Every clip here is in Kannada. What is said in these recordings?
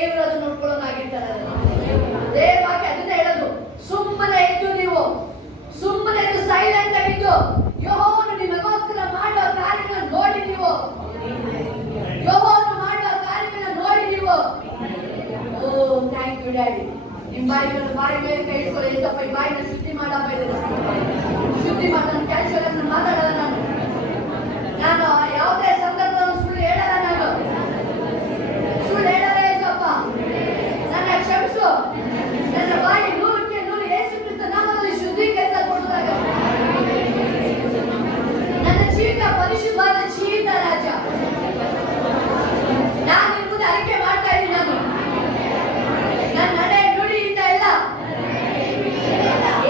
ದೇವರು ಅದನ್ನು ನೋಡ್ಕೊಳ್ಳೋನಾಗಿರ್ತಾರೆ. ದೇವವಾಗಿ ಅದನ್ನ ಹೇಳೋದು. ಸುಮ್ಮನೆ ಇದ್ದು ನೀವು ಸುಮ್ಮನೆ ಇದ್ದು ಸೈಲೆಂಟ್ ಆಗಿದ್ದು ಯೆಹೋವನು ನಿಮಗೋಸ್ಕರ ಮಾಡುವ ಕಾರ್ಯಗಳನ್ನು ನೋಡಿ ನೀವು ಯೆಹೋವನು ಮಾಡುವ ಕಾರ್ಯಗಳನ್ನು ನೋಡಿ ನೀವು ಓ ಥ್ಯಾಂಕ್ ಯು ಡ್ಯಾಡಿ. ನಿಮ್ಮ ಬಾಯಿ ಮೇಲೆ ಕೈ ಇಟ್ಕೊಳ್ಳಿ. ಏಸಪ್ಪ ಈ ಬಾಯಿನ ಶುದ್ಧಿ ಮಾಡಪ್ಪ. ಶುದ್ಧಿ ಮಾಡಿ ನನ್ನ ಕೆಲಸಗಳನ್ನು ಮಾತಾಡಲ್ಲ. ನಾನು ಯಾವುದೇ ಸಂದರ್ಭದಲ್ಲಿ ಸುಳ್ಳು ಹೇಳಲ್ಲ. ನಾನು ಸುಳ್ಳು ಹೇಳಲ್ಲ. ಏಸಪ್ಪ ನನ್ನ ಕ್ಷಮಿಸು. ನನ್ನ ಬಾಯಿ 100ಕ್ಕೆ 100 ಯೇಸು ಕ್ರಿಸ್ತ ನಾಮದಲ್ಲಿ ಶುದ್ಧೀಕರಿಸಲ್ಪಡುವಾಗ ನನ್ನ ಜೀವಿತ ಪರಿಶುದ್ಧವಾದ ಜೀವಿತ ರಾಜ. ನಾನು ನಿಮ್ಮ ಮುಂದೆ ಅರಿಕೆ ಮಾಡ್ತಾ ಇದ್ದೀನಿ. ನಾನು ನನ್ನ ನಡೆ ನುಡಿಯಿಂದ ಎಲ್ಲ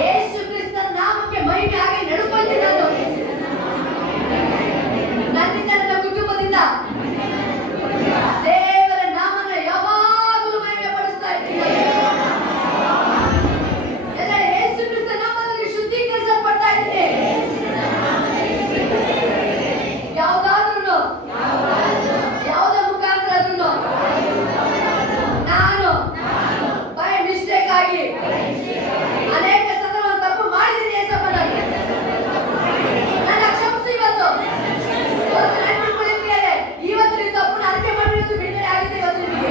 ಯೇಸು ಕ್ರಿಸ್ತ ನಾಮಕ್ಕೆ ಮಹಿಮೆ ಆಗಿ ನಡ್ಕೊಳ್ತೀನಿ. ನಾನು ನನ್ನಿಂದ ನನ್ನ ಕುಟುಂಬದಿಂದ ದೇವರ ನಾಮನ ಯಾವಾಗಲೂ ಮಹಿಮೆ ಪಡಿಸ್ತಾ ಇದ್ದೀನಿ. ಎಲ್ಲ ಯೇಸು ಕ್ರಿಸ್ತ ನಾಮದಲ್ಲಿ ಶುದ್ಧೀಕರಿಸಲ್ಪಡ್ತಾ ಇದ್ದೀನಿ. ಯಾವುದಾದ್ರೂ ಯಾವುದೇ ಮುಖಾಂತರ ಆದ್ರೂ ನಾನು ಬೈ ಮಿಸ್ಟೇಕ್ ಆಗಿ ಅನೇಕ ಸಂದರ್ಭ ತಪ್ಪು ಮಾಡಿದ್ದೀನಿ. ಏಸಪ್ಪ ನನ್ನ ಕ್ಷಮಿಸು. ಇವತ್ತು ಇವತ್ತು ನೀವು ತಪ್ಪನ್ನು ಅರಿಕೆ ಮಾಡಿರೋದು ಬಿಡುಗಡೆ ಆಗಿದೆ. ಇವತ್ತು ನಿಮಗೆ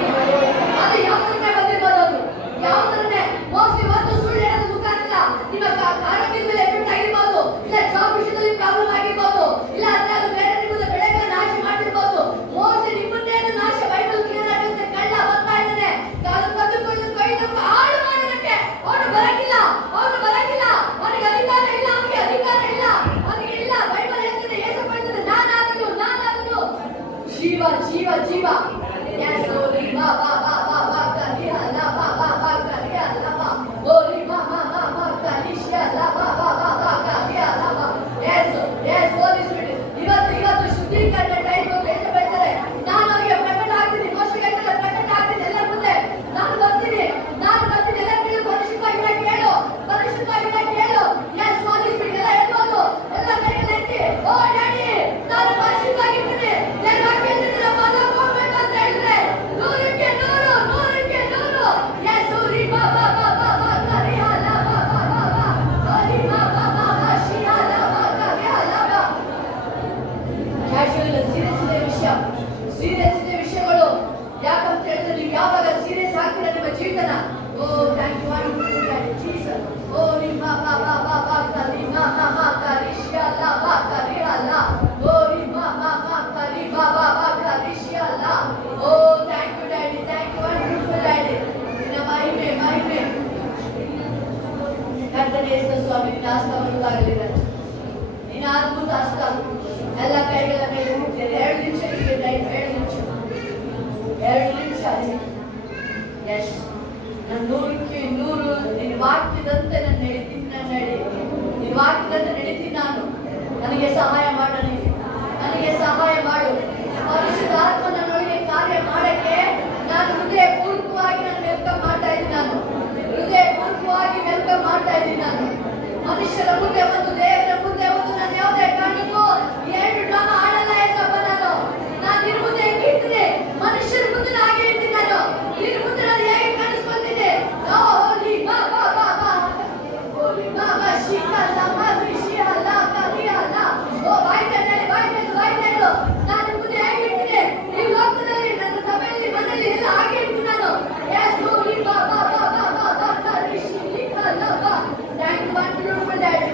ಅದು ಯಾವುದನ್ನೇ ಬಂದಿರ್ಬೋದು. ಅದು ಯಾವುದನ್ನೇ ಮೋಸ್ಟ್ಲಿ ಇವತ್ತು ಸುಳ್ಳು ಹೇಳೋದು ಮುಖಾಂತರ ನಿಮ್ಮ ಆರೋಗ್ಯದ ಮೇಲೆ ಎಫೆಕ್ಟ್ ಆಗಿರ್ಬೋದು. ಇಲ್ಲ ಜಾಬ್ ವಿಷಯದಲ್ಲಿ ಪ್ರಾಬ್ಲಮ್ ಆಗಿರ್ಬೋದು. ಇಲ್ಲ ಅಂದ್ರೆ ಅದು ಬೇರೆ ನಿಮ್ಮದು ಬೆಳೆಗಳ ನಾಶ ಮಾಡಿರ್ಬೋದು. ಮೋಸ್ಟ್ಲಿ ನಿಮ್ಮನ್ನೇ ಅದು ನಾಶ ಬೈಬಲ್ ಕ್ಲಿಯರ್ ಆಗುತ್ತೆ. ಕಳ್ಳ ಬರ್ತಾ ಇದ್ದಾನೆ ಕದ್ದುಕೊಂಡು ಕೈದು ಹಾಳು ಮಾಡೋದಕ್ಕೆ ಅವನು ಬರಕಿಲ್ಲ. ಅವನಿಗೆ ಅಧಿಕಾರ ಇಲ್ಲ. ಅವನಿಗೆ ಅಧಿಕಾರ ಇಲ್ಲ. ಅವನಿಗೆ ಇಲ್ಲ. ಬೈಬಲ್ ಹೇಳ್ತದೆ. ಏಸಪ್ಪ ಹೇಳ್ತದೆ ನಾನಾದನು ಜೀವ ಜೀವ ಜೀವ. Yes, oh, riba, ba, ba, ba, ba, kariya, la, ba, ba, ba, kariya, la, ba. Oh, riba, ba, ba, ba, kariya, la, ba, ba, ba, ba, kariya, la, ba. Yes, Holy Spirit. ಇವತ್ತು ಶುದ್ಧೀಕರಣ ಟೈಮ್ ಅಂತ ಬೈತಾರೆ. ನಾನು ಅವರಿಗೆ ಪ್ರಕಟ ಆಗ್ತೀನಿ. ಮೋಸಗಾರರ ಪ್ರಕಟ ಆಗ್ತೀನಿ. ಎಲ್ಲರ ಮುಂದೆ ನಾನು ಬರ್ತೀನಿ. ಎಲ್ಲ ಕೇಳು. ಪರಿಶುದ್ಧವಾಗಿರಕ್ಕೆ ಹೇಳು. Yes, Holy Spirit. ಎಲ್ಲ ಹೇಳ್ಬೋದು. ಎಲ್ಲ ಕೈಗಳು ಎತ್ತಿ ಓ ಡ್ಯಾಡಿ ನಾನು ಪರಿಶುದ್ಧವಾಗಿರ್ತೀನಿ. ಸೀರಿಯಸ್ ಇದೆ ವಿಷಯಗಳು. ಯಾಕಂತ ಹೇಳಿದ್ರೆ ನೀವು ಯಾವಾಗ ಸೀರಿಯಸ್ ಆಗ್ತೀರ ನಿಮ್ಮ ಜೀವಿತನ. ಓ ಥ್ಯಾಂಕ್ ಯು ಜೀಸಸ್. ಓ ನಿಮ್ಮ ಬಾ ಬಾ ಬಾ ಬಾ ಕರಿ ಮಾ ಮಾ ಮಾ ಕರಿ ಶಿಯಲ್ಲ ಬಾ ಕರಿ ಅಲ್ಲ. ಓ ನಿಮ್ಮ ಮಾ ಮಾ ಕರಿ ಬಾ ಬಾ ಬಾ ಕರಿ ಶಿಯಲ್ಲ. Oh thank you daddy. Thank you wonderful daddy. ನಿನ್ನ ಮಹಿಮೆ ಕರ್ತನೇ ಯೇಸು ಸ್ವಾಮಿ ನಿನ್ನ ಆಸ್ತಾವರವಾಗಲಿ. ನಿನ್ನ ಅದ್ಭುತ ಹಸ್ತ ಎಲ್ಲ ಕೈಗಳ ಮೇಲೆ ಮುಟ್ಟಿದೆ. 2 ನಿಮಿಷ ಇದೆ ಟೈಮ್. 2 ನಿಮಿಷ. ಎಸ್ ನಾನು 100ಕ್ಕೆ 100 ನಿನ್ನ ವಾಕ್ಯದಂತೆ ನಾನು ನಡೀತೀನಿ. ನಿನ್ನ ವಾಕ್ಯದಂತೆ ನಡೀತೀನಿ. ನಾನು ನನಗೆ ಸಹಾಯ ಮಾಡು. ಪರಿಶುದ್ಧ ಆತ್ಮ ನನ್ನೊಳಗೆ ಕಾರ್ಯ ಮಾಡಕ್ಕೆ ನಾನು ಹೃದಯ ಪೂರ್ವಕವಾಗಿ ನಾನು ವೆಲ್ಕಮ್ ಮಾಡ್ತಾ ಇದ್ದೀನಿ. ನಾನು ಮನುಷ್ಯರ ಮುಂದೆ ಒಂದು ದೇವರ ಮುಂದೆ ಒಂದು ನಾನು ಯಾವುದೇ ಕಾರಣಕ್ಕೂ 2 ಡ್ರಾಮಾ ಆಡಲ್ಲ. ಏಸಪ್ಪ ನಾನು ನಿನ್ನ ಮುಂದೆ ಹೆಂಗಿರ್ತೀನಿ ಮನುಷ್ಯರ ಮುಂದೆ ಹಾಗೆ ಇರ್ತೀನಿ. ನಾನು ನಿನ್ನ ಮುಂದೆ ನಾನು ಹೇಗೆ ಕಾಣಿಸ್ಕೊಳ್ತೀನಿ. ಹೋಲಿ ಬಾ ಬಾ ಬಾ ಬಾ ಹೋಲಿ ಬಾ ಬಾ ಶಿಕಲ್ಲ ಮಾದ್ರಿ ಶಿಯಲ್ಲ ಕರಿಯಲ್ಲ. ಓ ಬಾಯ್ತೇನೆ ನಾನು ನಿನ್ನ ಮುಂದೆ ಹೇಗೆ ಇರ್ತೀನಿ. ಈ ಲೋಕದಲ್ಲಿ ನನ್ನ ಸಭೆಯಲ್ಲಿ ಮನೆಯಲ್ಲಿ ಎಲ್ಲ ಹಾಗೆ ಇರ್ತೀನಿ. ನಾನು ಎಸ್ ಹೋಲಿ ಬಾ ಬಾ ಬಾ ಬಾ ಬಾ ಕರಿ ಶಿಕಲ್ಲ ಬಾ. Thank you wonderful daddy.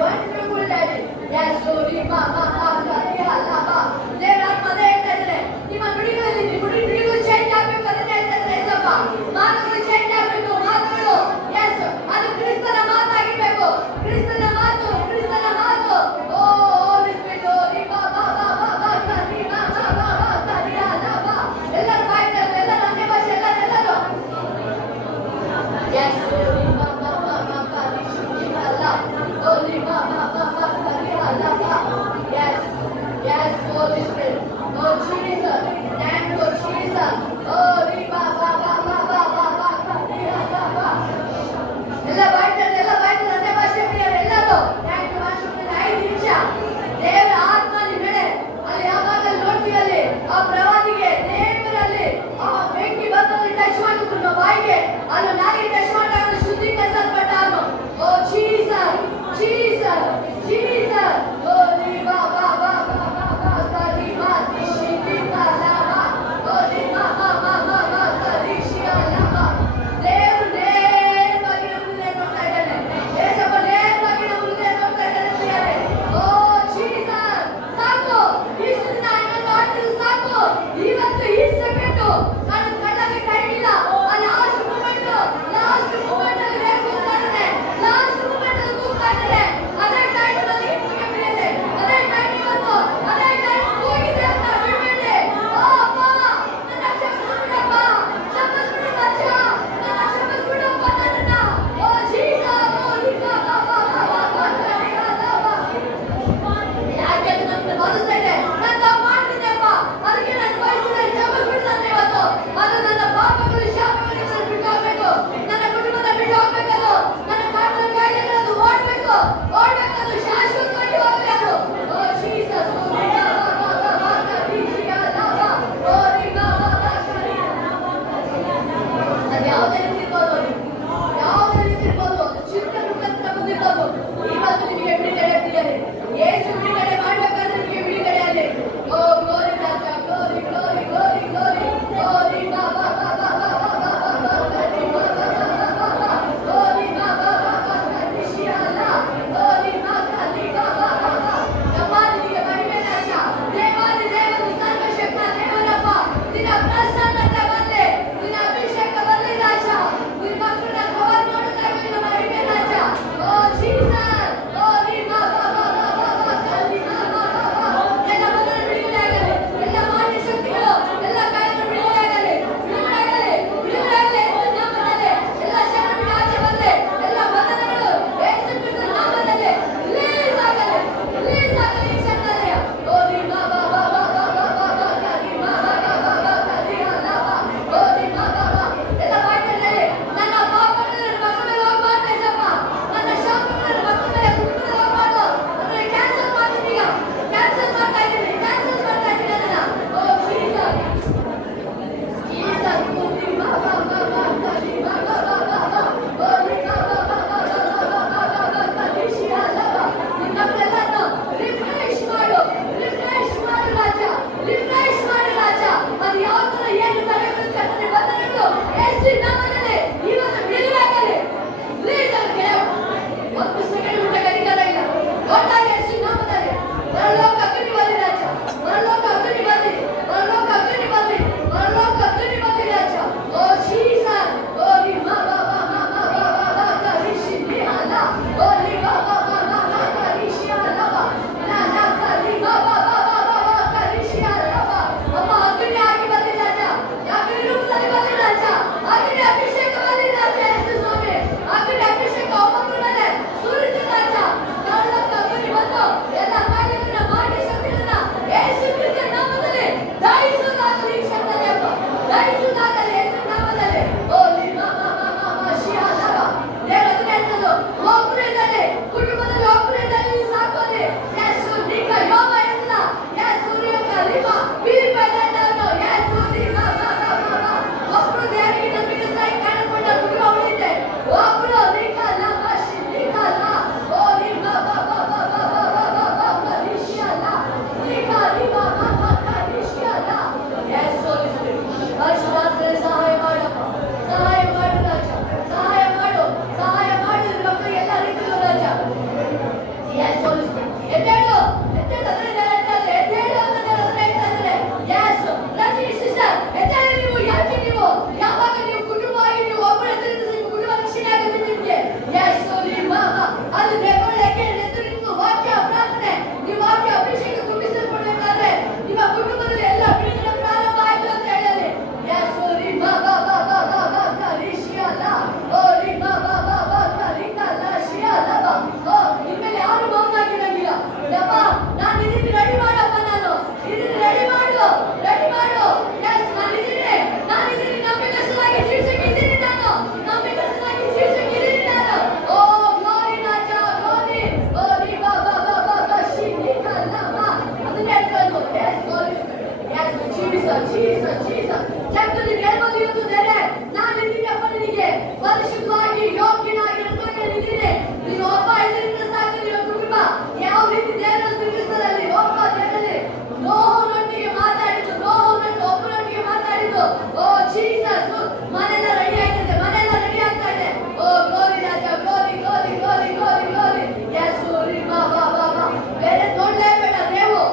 ಮನೆಲ್ಲ ರೆಡಿ ಆಗಿದೆ, ಮನೆಲ್ಲ ರೆಡಿ ಆಗ್ತಾ ಇದೆ. ಓ ಗ್ಲೋರಿ ರಾಜ, glory glory glory glory glory. Yes glory. ಬಾ ಬಾ ಬಾ ಬಾ. ಬೇರೆ ನೋಡ್ಲೇಬೇಡ. ದೇವರು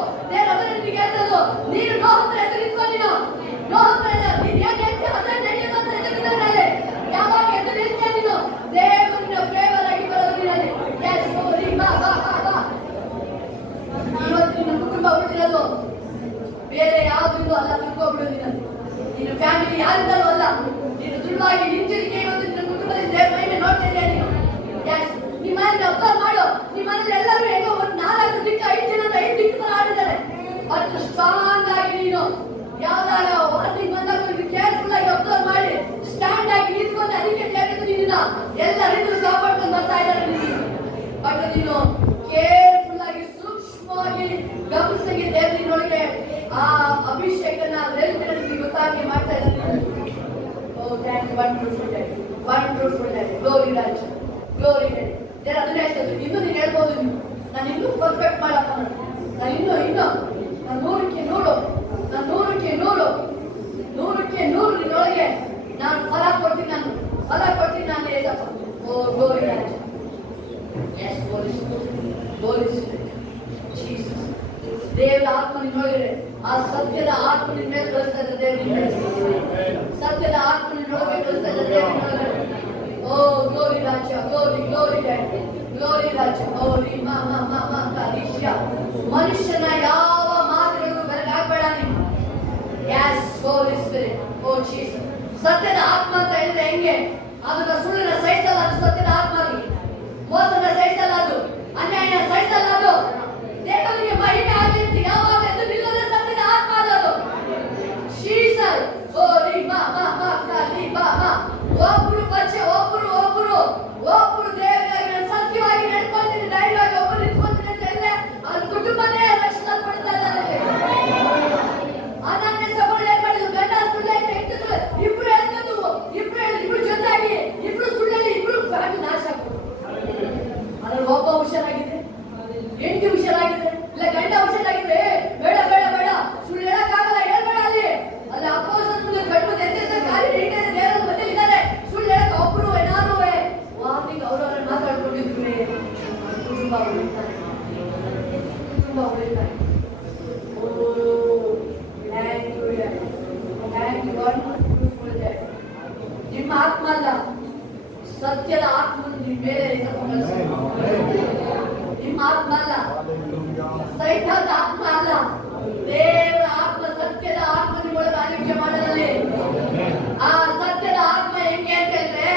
ಅದನ್ನ ನಿನಗೆ ಹೇಳ್ತದ್ದು, ನೀನು ನೋವು ಹತ್ರ ಎದ್ದು ನಿಂತ್ಕೊ. ನೀನು ನೋವು ಹತ್ರ ನೀನು ಏನ್ ಹೇಳ್ತೀಯ ಅದೇ ನಡೆಯೋದು ಅಂತ ಎದುರಿನಲ್ಲಿ ಯಾವಾಗ ಎದ್ದು ನಿಲ್ತೀಯ ನೀನು, ದೇವರು ನಿನ್ನ ಫೇವರ್ ಆಗಿ ಬರೋದು ನಿನ್ನಲ್ಲಿ. Yes glory. ಬಾ ಬಾ ಬಾ ಬಾ. ಇವತ್ತು ನಿನ್ನ ಕುಟುಂಬ ಹುಟ್ಟಿರೋದು ಬೇರೆ ಯಾವ್ದ್ರಿಂದ ಅಲ್ಲ, ತಿಳ್ಕೊಬಿಡು. ನಿನ್ನ ಫ್ಯಾಮಿಲಿ ಯಾರಿಂದಲೂ ಅಲ್ಲ. ನೀನು ದೃಢವಾಗಿ ನಿಂತಿದ್ದಕ್ಕೆ ಇವತ್ತು ನಿನ್ನ ಕುಟುಂಬದಲ್ಲಿ ದೇವ್ರ ಮಹಿಮೆ ನೋಡ್ತಾ ಇದೆಯಾ ನೀನು. ನಿಮ್ಮ ಮನೆಯಲ್ಲಿ ಅಬ್ಸರ್ವ್ ಮಾಡು. ನಿಮ್ಮ ಮನೆಯಲ್ಲಿ ಎಲ್ಲರೂ ಹೇಗೋ ಒಂದು 4 ದಿಕ್ಕು 5 ಜನ 5 ದಿಕ್ಕು ತರ ಆಡಿದ್ದಾರೆ. ಅಷ್ಟು ಸ್ಟ್ರಾಂಗ್ ಆಗಿ ನೀನು ಯಾವ್ದಾಗ ವಾರ್ನಿಂಗ್ ಬಂದಾಗ ಕೇರ್ಫುಲ್ ಆಗಿ ಅಬ್ಸರ್ವ್ ಮಾಡಿ ಸ್ಟ್ಯಾಂಡ್ ಆಗಿ ನಿಂತ್ಕೊಂಡು ಅದಕ್ಕೆ ದೇವರು ನಿನ್ನ ಎಲ್ಲ ರೀತಿಯಲ್ಲಿ ಕಾಪಾಡ್ಕೊಂಡು ಬರ್ತಾ ಇದ್ದಾರೆ ನೀನು. ಬಟ್ ನೀನು ಕೇರ್ಫುಲ್ ಆಗಿ ಸೂಕ್ಷ್ಮವಾಗಿ ಗಮನಿಸಿ ದೇವರಿನೊಳಗೆ ಆ ಅಭಿಷೇಕನ ನಿಮಗೆ ಗೊತ್ತಾಗಿ ಮಾಡ್ತಾ ಇದ್ದಾರೆ. Oh thank you. Wonderful day, wonderful day. Glory ರಾಜ, ಗ್ಲೋರಿ ಡೇ. ದೇವರು ಅದನ್ನೇ ಹೇಳ್ತಾರೆ. ಇನ್ನು ನೀನು ಹೇಳ್ಬೋದು, ನಾನು ಇನ್ನೂ ಪರ್ಫೆಕ್ಟ್ ಮಾಡಪ್ಪ, ನಾನು ಇನ್ನೂ ನಾನು 100ಕ್ಕೆ 100 ನಿನ್ನೊಳಗೆ ನಾನು ಫಲ ಕೊಡ್ತೀನಿ, ನಾನು ಹೇಳಪ್ಪ. ಓ ಗ್ಲೋರಿ ರಾಜ. ಎಸ್ ಹೋಲಿ ಸ್ಪಿರಿಟ್, ಜೀಸಸ್. ದೇವರ ಆತ್ಮ ನಿನ್ನೊಳಗೆ, ಆ ಸತ್ಯದ ಆತ್ಮ ನಿನ್ನ ಮೇಲೆ ಕಳಿಸ್ತಾ ಇದ್ದ ದೇವರು, ಸತ್ಯದ ಆತ್ಮ ನಿನ್ನೊಳಗೆ ಕಳಿಸ್ತಾ ಇದ್ದ ದೇವರು. ಓ ಗ್ಲೋರಿ ರಾಜ, ಗ್ಲೋರಿ ಗ್ಲೋರಿ ಡ್ಯಾಡಿ, ಗ್ಲೋರಿ ರಾಜ. ಗ್ಲೋರಿ ಮಾ ಮಾ ಮಾ ಮಾ ಕಾಲಿಶ್ಯ. ಮನುಷ್ಯನ ಯಾವ ಮಾತುಗಳಿಗೂ ಬೆರಗಾಗಬೇಡ ನೀನು. ಯಸ್ ಹೋಲಿ ಸ್ಪಿರಿಟ್. ಓ ಜೀಸಸ್. ಸತ್ಯದ ಆತ್ಮ ಅಂತ ಹೇಳಿದ್ರೆ ಹೆಂಗೆ? ಅದನ್ನ ಸುಳ್ಳಿನ ಸಹಿಸಲ್ಲ, ಅದು ಸತ್ಯದ ಆತ್ಮ. ಮೋಸನ ಸಹಿಸಲ್ಲ, ಅದು ಅನ್ಯಾಯನ ಸಹಿಸಲ್ಲ, ಅದು ದೇವರಿಗೆ ಮಹಿಮೆ ಆಗಲಿ ಅಂತ ಯಾವಾಗ ಎಂದು ನಿಲ್ಲದ ಸತ್ಯದ ಆತ್ಮ ಅದು. ಜೀಸಸ್. ಓ ರಿ ಮಾ ಮಾ ಮಾ ಕಾಲಿ ಬಾ ಮಾ. ಒಬ್ಬರು ಬಚ್ಚೆ, ಒಬ್ಬರು ದೇವರಿಗೆ ಸತ್ಯವಾಗಿ ನಡ್ಕೊಳ್ತೀನಿ, ಧೈರ್ಯವಾಗಿ ಒಬ್ಬರು ನಿಂತ್ಕೊಳ್ತೀನಿ ಅಂತ ಹೇಳಿದ್ರೆ ಅವ್ರ ಕುಟುಂಬನೇ ರಕ್ಷಣೆ ಪಡ್ತಾ ಇದ್ದಾರೆ. ಅನನ್ಯ ಸಭೆಗಳು ಏನ್ ಮಾಡಿದ್ರು? ಗಂಡ ಸುಳ್ಳೆ ಇಟ್ಟಿದ್ರು, ಇಬ್ರು ಜೊತೆಯಾಗಿ ಇಬ್ರು ಸುಳ್ಳಲ್ಲಿ ಇಬ್ರು ಫ್ಯಾಮಿಲಿ ನಾಶ ಆಗ್ಬೋದು. ಅದ್ರಲ್ಲಿ ಒಬ್ಬ ಹುಷಾರಾಗಿದೆ, ಹೆಂಡತಿ ಹುಷಾರಾಗಿದೆ, ಇಲ್ಲ ಗಂಡ ಹುಷಾರಾಗಿದೆ. ಬೇಡ ಬೇಡ ಬೇಡ, ಸುಳ್ಳು ಹೇಳಕ್ಕಾಗಲ್ಲ, ಹೇಳ್ಬೇಡ. ಅಲ್ಲಿ ಅಪೋಸಿಟ್ ಗಂಡು ಎದ್ದ ಕಾರ್ಯ ನಡೀತಾ ಇದೆ, ದೇವರ ಮಧ್ಯೆ ಇದ್ದಾರೆ. ಸುಳ್ಳು ಹೇಳಕ್ ಒಬ್ರು ಏನಾದ್ರು ವಾರ್ನಿಂಗ್ ಅವ್ರವ್ರ ಮಾತಾಡ್ಕೊಂಡಿದ್ರು, ಕುಟುಂಬ ಉಳಿತಾರೆ. ನಿಮ್ಮ ಆತ್ಮ ಅಲ್ಲ, ಸತ್ಯದ ಆತ್ಮ ನಿಮ್ಮ ಮೇಲೆ. ನಿಮ್ಮ ಆತ್ಮ ಅಲ್ಲ, ಸೈತಾನದ ಆತ್ಮ ಅಲ್ಲ, ದೇವರ ಆತ್ಮ, ಸತ್ಯದ ಆತ್ಮ ನಿಮ್ಮೊಳಗೆ ಆಳ್ವಿಕೆ ಮಾಡೋದಲ್ಲಿ. ಆ ಸತ್ಯದ ಆತ್ಮ ಹೆಂಗೆ ಅಂತ ಹೇಳಿದ್ರೆ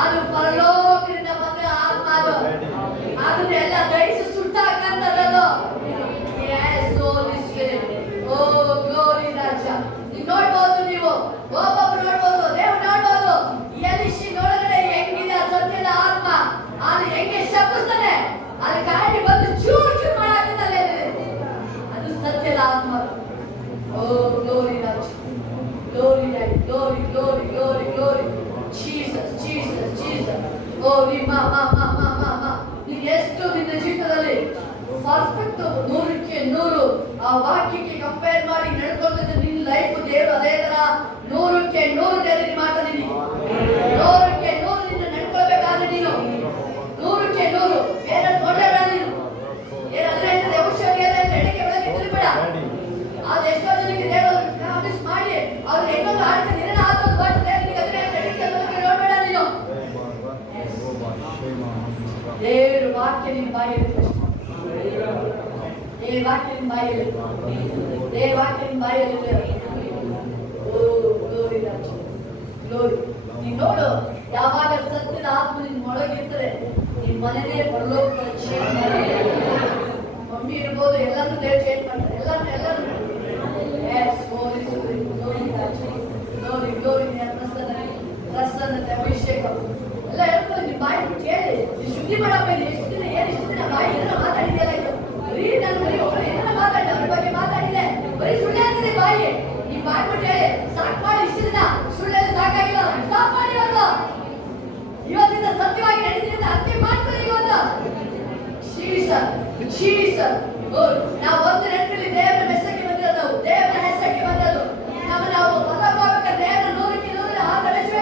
ಅದು ಪರಲೋಕದಿಂದ ಬಂದ ಆತ್ಮ. ಅದು ಅದನ್ನೆಲ್ಲ ದಹಿಸಿ ಸುಟ್ಟಾಕಂತದ್ದು. ಓ ಗ್ಲೋರಿ ರಾಜ. ನೀವು ನೋಡ್ಬೋದು, ನೀವು ಒಬ್ಬೊಬ್ರು ನೋಡ್ಬೋದು, ದೇವ್ರು ನೋಡ್ಬೋದು. ಎಲಿಶಿನೊಳಗಡೆ ಹೆಂಗಿದೆ ಆ ಸತ್ಯದ ಆತ್ಮ, ಅದು ಹೆಂಗೆ ಶಪಿಸ್ತಾನೆ, ಅದು ಗಾಡಿ ಬಂದು ಚೂರು ಮಾಡಾಕಿದ್ದಲ್ಲ, ಅದು ಸತ್ಯದ ಆತ್ಮ. ಓ ಗ್ಲೋರಿ ರಾಜ, glory daddy, glory glory glory glory. Jesus Jesus Jesus. Oh ಮಾ ಮಾ ಮಾ ಮಾ ಮಾ ಮಾ. ನೀನು ಎಷ್ಟು ನಿನ್ನ ಜೀವಿತದಲ್ಲಿ ಪರ್ಫೆಕ್ಟ್ 100ಕ್ಕೆ 100 ಆ ವಾಕ್ಯಕ್ಕೆ ಕಂಪೇರ್ ಮಾಡಿ ನಡ್ಕೊಳ್ತಿದ್ದ ನಿನ್ನ ಲೈಫ್, ದೇವರು ಅದೇ ತರ 100ಕ್ಕೆ 100 ದೇವರಿಗೆ ಮಾತಾಡಿದೀನಿ. 100ಕ್ಕೆ 100 ನಿನ್ನ ನಡ್ಕೊಳ್ಬೇಕಾದ್ರೆ ನೀನು 100ಕ್ಕೆ 100 ಬೇರೆ ನೋಡಬೇಡ. ನೀನು ಏನಾದ್ರೆ ಔಷಧಿ ಎಣ್ಣೆಗೆ ಬೆಳಗ್ಗೆ ತಿರುಬೇಡ. ಅದು ಎಷ್ಟೋ ಜನಕ್ಕೆ ದೇವರು ಪ್ರಾಮಿಸ್ ಮಾಡಿ ಅವ್ರು ಹೆಂಗೊಂದು ಆಡ್ತಾರೆ, ಏನೇನು ಆಗೋದು, ಬಟ್ ದೇವರಿಗೆ ಅದನ್ನೇ ನೋಡಬೇಡ ನೀನು. ದೇವರ ವಾಕ್ಯ ನಿಮ್ಮ ಬಾಯಲ್ಲಿ, ದೇವರ ವಾಕ್ಯ ನಿಮ್ಮ ಬಾಯಲ್ಲಿ, ದೇವರ ವಾಕ್ಯ ನಿಮ್ಮ ಬಾಯಲ್ಲಿ. ಓ ಗ್ಲೋರಿ ರಾಜ, ಗ್ಲೋರಿ. ನೀನು ನೋಡು, ಯಾವಾಗ ಸತ್ಯದ ಆತ್ಮ ನಿನ್ನ ಒಳಗಿರ್ತಾರೆ, ನಿಮ್ಮ ಮನೆಯೇ ಪರಲೋಕದ ಚೇಂಜ್ ಮಾಡಿ. ಮಮ್ಮಿ ಇರ್ಬೋದು, ಎಲ್ಲರೂ ದೇವ್ರು ಚೇಂಜ್ ಮಾಡ್ತಾರೆ, ಎಲ್ಲರೂ. ಗ್ಲೋರಿ ರಾಜ, ಗ್ಲೋರಿ ಗ್ಲೋರಿ. ಪ್ರಸನ್ನತೆ, ಅಭಿಷೇಕ ಎಲ್ಲ ಹೇಳ್ಕೊಂಡು ನಿಮ್ಮ ಬಾಯಿ ಬಿಟ್ಟು ಹೇಳಿ. ನೀವು ಶುದ್ಧಿ ಮಾಡಪ್ಪ. ಎಷ್ಟು ದಿನ ಇಷ್ಟು ದಿನ ಬಾಯಿ ಏನೋ ಮಾತಾಡಿದೆಯಲ್ಲ, ಇದು ಬರೀ ನಾನು ಬರೀ ಒಬ್ಬರು ಏನೋ ಮಾತಾಡಿದೆ, ಅವ್ರ ಬಗ್ಗೆ ಮಾತಾಡಿದೆ, ಬರೀ ಸುಳ್ಳು ಆಗ್ತದೆ ಬಾಯಿ. ನೀವು ಬಾಯಿ ಬಿಟ್ಟು ಹೇಳಿ ಸಾಕು ಮಾಡಿ. ಇಷ್ಟು ದಿನ ಸುಳ್ಳೆಲ್ಲ ಸಾಕಾಗಿಲ್ಲ, ಸ್ಟಾಪ್ ಮಾಡಿ. ಇವತ್ತಿಂದ ಸತ್ಯವಾಗಿ ನಡೀತಿದ್ದ ಅಂತ್ಯ ಮಾಡ್ಕೊಳ್ಳಿ ಇವತ್ತು. ಜೀಸಸ್. ನಾವು ಒಂದು ನೆನಪಲ್ಲಿ ದೇವರ ಹೆಸರಿಗೆ ಬಂದಿರೋದು, ನಾವು ದೇವರ ಹೆಸರಿಗೆ ಬಂದದ್ದು. ನಾವು ಹೊರಗೆ ಹೋಗ್ಬೇಕಾದ್ರೆ ದೇವರ 100ಕ್ಕೆ 100 ಹಾಕಬೇಕು.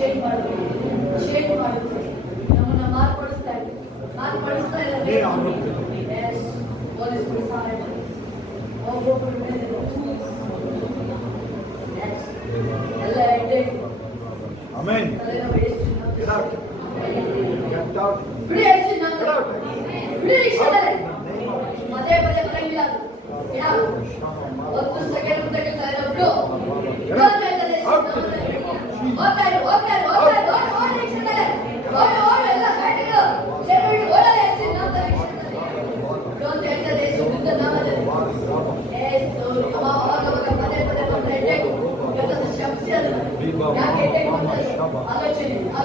ಚೇಂಜ್ ಮಾಡುತ್ತೆ, ಚೇಂಜ್ ಮಾಡುತ್ತೆ, ನಮ್ಮನ್ನ ಮಾರ್ಪಡಿಸ್ತಾ ಇದೆ, ಮಾರ್ಪಡಿಸ್ತಾ ಇದೆ. ಎಸ್, ಹೋಲಿಸ್ಬಿಡಿ ಸಹಾಯ ಮಾಡಿ. ಒಬ್ಬೊಬ್ಬರ ಮೇಲೆ ಎಲ್ಲ ಇದೆ. ಆಮೆನ್. Get out. ಬಿಡಿ ಯೇಸು ನಾಮದಲ್ಲಿ. ಬಿಡಿ ಯೇಸುವೇ. ಮದೇ ಪದೇ ಬರಂಗಿಲ್ಲ ಅದು. ಒಂದು ಸೆಕೆಂಡ್ ಮುಂದಕ್ಕೆ ತಲೆನೋಡು. ಓಡ್ತಾ ಇದ್ದಾರೆ ಯೇಸುವೇ. ಓಡು ಎಲ್ಲ ಗಾಡಿಗಳು. ಚೆರುಡಿ ಓಡಲ್ಲ ಯೇಸು ನಾಮದಲ್ಲಿ. ಓಡ್ತಾ ಇದ್ದಾರೆ ಯೇಸು ನಾಮದಲ್ಲಿ. ಯೇಸು ಅವಾಗ ಪದೇ ಪದೇ ಬರ್ತಾ ಇದೆ. ಇವತ್ತು ಶಕ್ತಿ ಅದು. ಯಾಕೆ ಆಲೋಚನೆ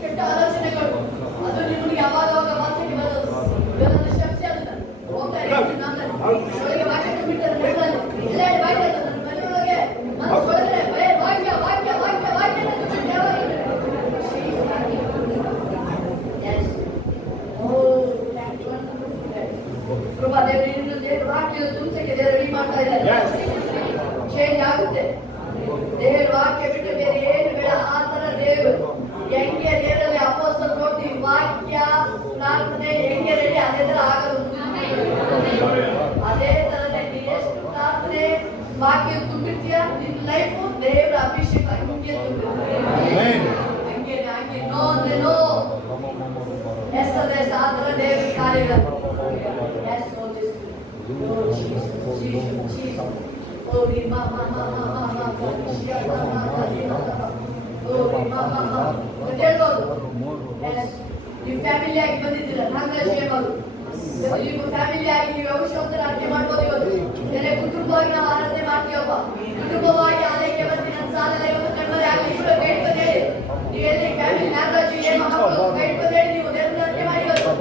ಕೆಟ್ಟ ಆಲೋಚನೆಗಳು ಅದು ನಿಮಗೆ ಯಾವಾಗ ಮಾತಿಗೆ ಬರೋದು. ಇವತ್ತು ಶಕ್ತಿ ಅದು ಹೋಗ್ತಾ ಇದೆ ಒಳಗೆ ವಾಕ್ಯ ತುಂಬಿರ್ತಾರೆ ಎಲ್ಲ ವಾಕ್ಯ ನನ್ನ ಮನೆಯೊಳಗೆ ಮನಸ್ಸು ಒಳಗಡೆ ಭಯ ವಾಕ್ಯ ಕೃಪಾ ದೇವರು ವಾಕ್ಯ ತುಂಬಿಸಕ್ಕೆ ದೇವರು ರೆಡಿ ಮಾಡ್ತಾ ಇದ್ದಾರೆ. ಚೇಂಜ್ ಆಗುತ್ತೆ. ದೇವರ ವಾಕ್ಯ ಬಿಟ್ಟು ಬೇರೆ ಏನು ಬೇಡ. ಆ ತರ ದೇವರು ಹೆಂಗೆ ದೇವರಲ್ಲಿ ಅಪೋಸ್ತಲರು ನೋಡ್ತೀವಿ, ವಾಕ್ಯ ಪ್ರಾರ್ಥನೆ ಹೆಂಗೆ ರೆಡಿ ಅದೇ ತರ ಆಗೋದು. ಅದೇ ತರನೇ ನೀ ಎಷ್ಟು ಪ್ರಾರ್ಥನೆ ವಾಕ್ಯ ತುಂಬಿರ್ತೀಯ, ನಿನ್ನ ಲೈಫು ದೇವರ ಅಭಿಷೇಕ ಹಂಗೆ ಹಂಗೆ ನೋ ಅಂದ್ರೆ ನೋ, ಎಸ್ ಅಂದ್ರೆ ಎಸ್. ಆ ತರ ದೇವರ ಕಾರ್ಯಗಳು. ಎಸ್, ನೀವು ಫ್ಯಾಮಿಲಿ ಆಗಿ ಬಂದಿದ್ದೀರ, ನಾಗರಾಜ್ ಅವರು ನೀವು ಫ್ಯಾಮಿಲಿ ಆಗಿ ನೀವು ಔಷಧ ಅರ್ಥ ಮಾಡ್ಬೋದು. ಇವತ್ತು ನೆಲೆ ಕುಟುಂಬವಾಗಿ ನಾವು ಆರಾಧನೆ ಮಾಡ್ತೀವಪ್ಪ. ಕುಟುಂಬವಾಗಿ ಆಲಯಕ್ಕೆ ಬರ್ತೀನಿ ನನ್ನ ಸಾಲಲ್ಲ. ಇವತ್ತು ಕಣ್ಮರೆ ಆಗಲಿ ಇಬ್ಬರು ಗೈಡ್ ಬಂದೇಳಿ ನೀವು ಎಲ್ಲಿ ಫ್ಯಾಮಿಲಿ ನಾಗರಾಜ್ ಏನು ಮಕ್ಕಳು ಗೈಡ್ ಬಂದೇಳಿ ನೀವು ದೇವ್ರನ್ನ ಅರ್ಥ ಮಾಡಿ. ಇವತ್ತು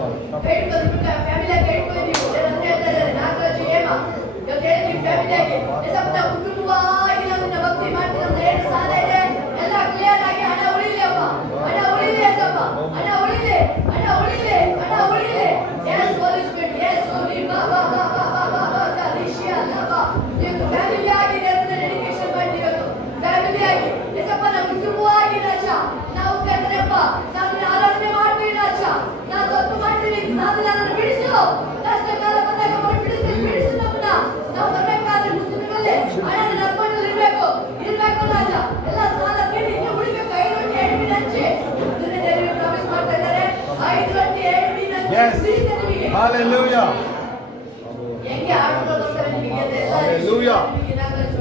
ಗೈಡ್ ಬಂದ್ಬಿಟ್ಟು ಫ್ಯಾಮಿಲಿಯಾಗಿ ಗೈಡ್ ಬಂದು ನೀವು ದೇವ್ರನ್ನ ಹೇಳ್ತಾ ಇದ್ದಾರೆ ನಾಗರಾಜ್ ಏಮ ಇವತ್ತು ಹೇಳಿ ನೀವು ಫ್ಯಾಮಿಲಿಯಾಗಿ ಕುಟುಂಬವಾಗಿ ನಮ್ಮನ್ನ ಭಕ್ತಿ ಮಾಡ್ತೀವಿ. ನಮ್ದು ಏನು ಸಾಲ ಇದೆ ಎಲ್ಲ ಕ್ಲಿಯರ್ ಆಗಿ ಹಣ ಉಳಿಲಿ ಅಪ್ಪ, ಹಣ ಉಳಿಲಿ ಅಪ್ಪ, ಹಣ ಉಳಿಲಿ, ಹಣ ಉಳಿಲಿ, ಹಣ ಉಳಿಲಿ. ಎಸ್ ಹೋಲಿಸ್ಬಿಟ್ಟು ಎಸ್ ನೀವು ಫ್ಯಾಮಿಲಿ ಆಗಿ ಡೆಡಿಕೇಶನ್ ಮಾಡ್ತೀವಿ. ಫ್ಯಾಮಿಲಿ ಆಗಿ ಎಸಪ್ಪ ನಾವು ಕುಟುಂಬವಾಗಿ ರಾಜ ನಾವು ಕರ್ತನೆಪ್ಪ ನಾವು ಆರಾಧನೆ ಮಾಡ್ತೀವಿ ರಾಜ. ನಾವು ತಪ್ಪು ಮಾಡ್ತೀವಿ, ಸಾಧನ ಬಿಡಿಸು. ಕಷ್ಟ ಕಾಲ ಬಂದಾಗ ಬಿಡಿಸು ನಮ್ಮನ್ನ. ನಾವು ಬರ್ಬೇಕಾದ್ರೆ ಮುಸ್ಲಿಮರಲ್ಲಿ ಹಣ ನಡ್ಕೊಂಡು ಇರ್ಬೇಕು ರಾಜ. ಎಲ್ಲ ಸಾಲ ತೀರಿ ಇನ್ನು ಉಳಿಬೇಕು. 5 ರೊಟ್ಟಿ 2 ಮೀನು ಹಂಚಿ ಅದನ್ನೇ ದೇವರು ಪ್ರಾಮಿಸ್ ಮಾಡ್ತಾ ಇದ್ದಾರೆ. 5 ರೊಟ್ಟಿ 2 ಮೀನು ಹಂಚಿ ನಿಮಗೆ Hallelujah. ಹೆಂಗೆ ಆಡ್ಕೊಂಡು ಬರ್ತಾರೆ ನಿಮಗೆ ಅದೆಲ್ಲ. Hallelujah.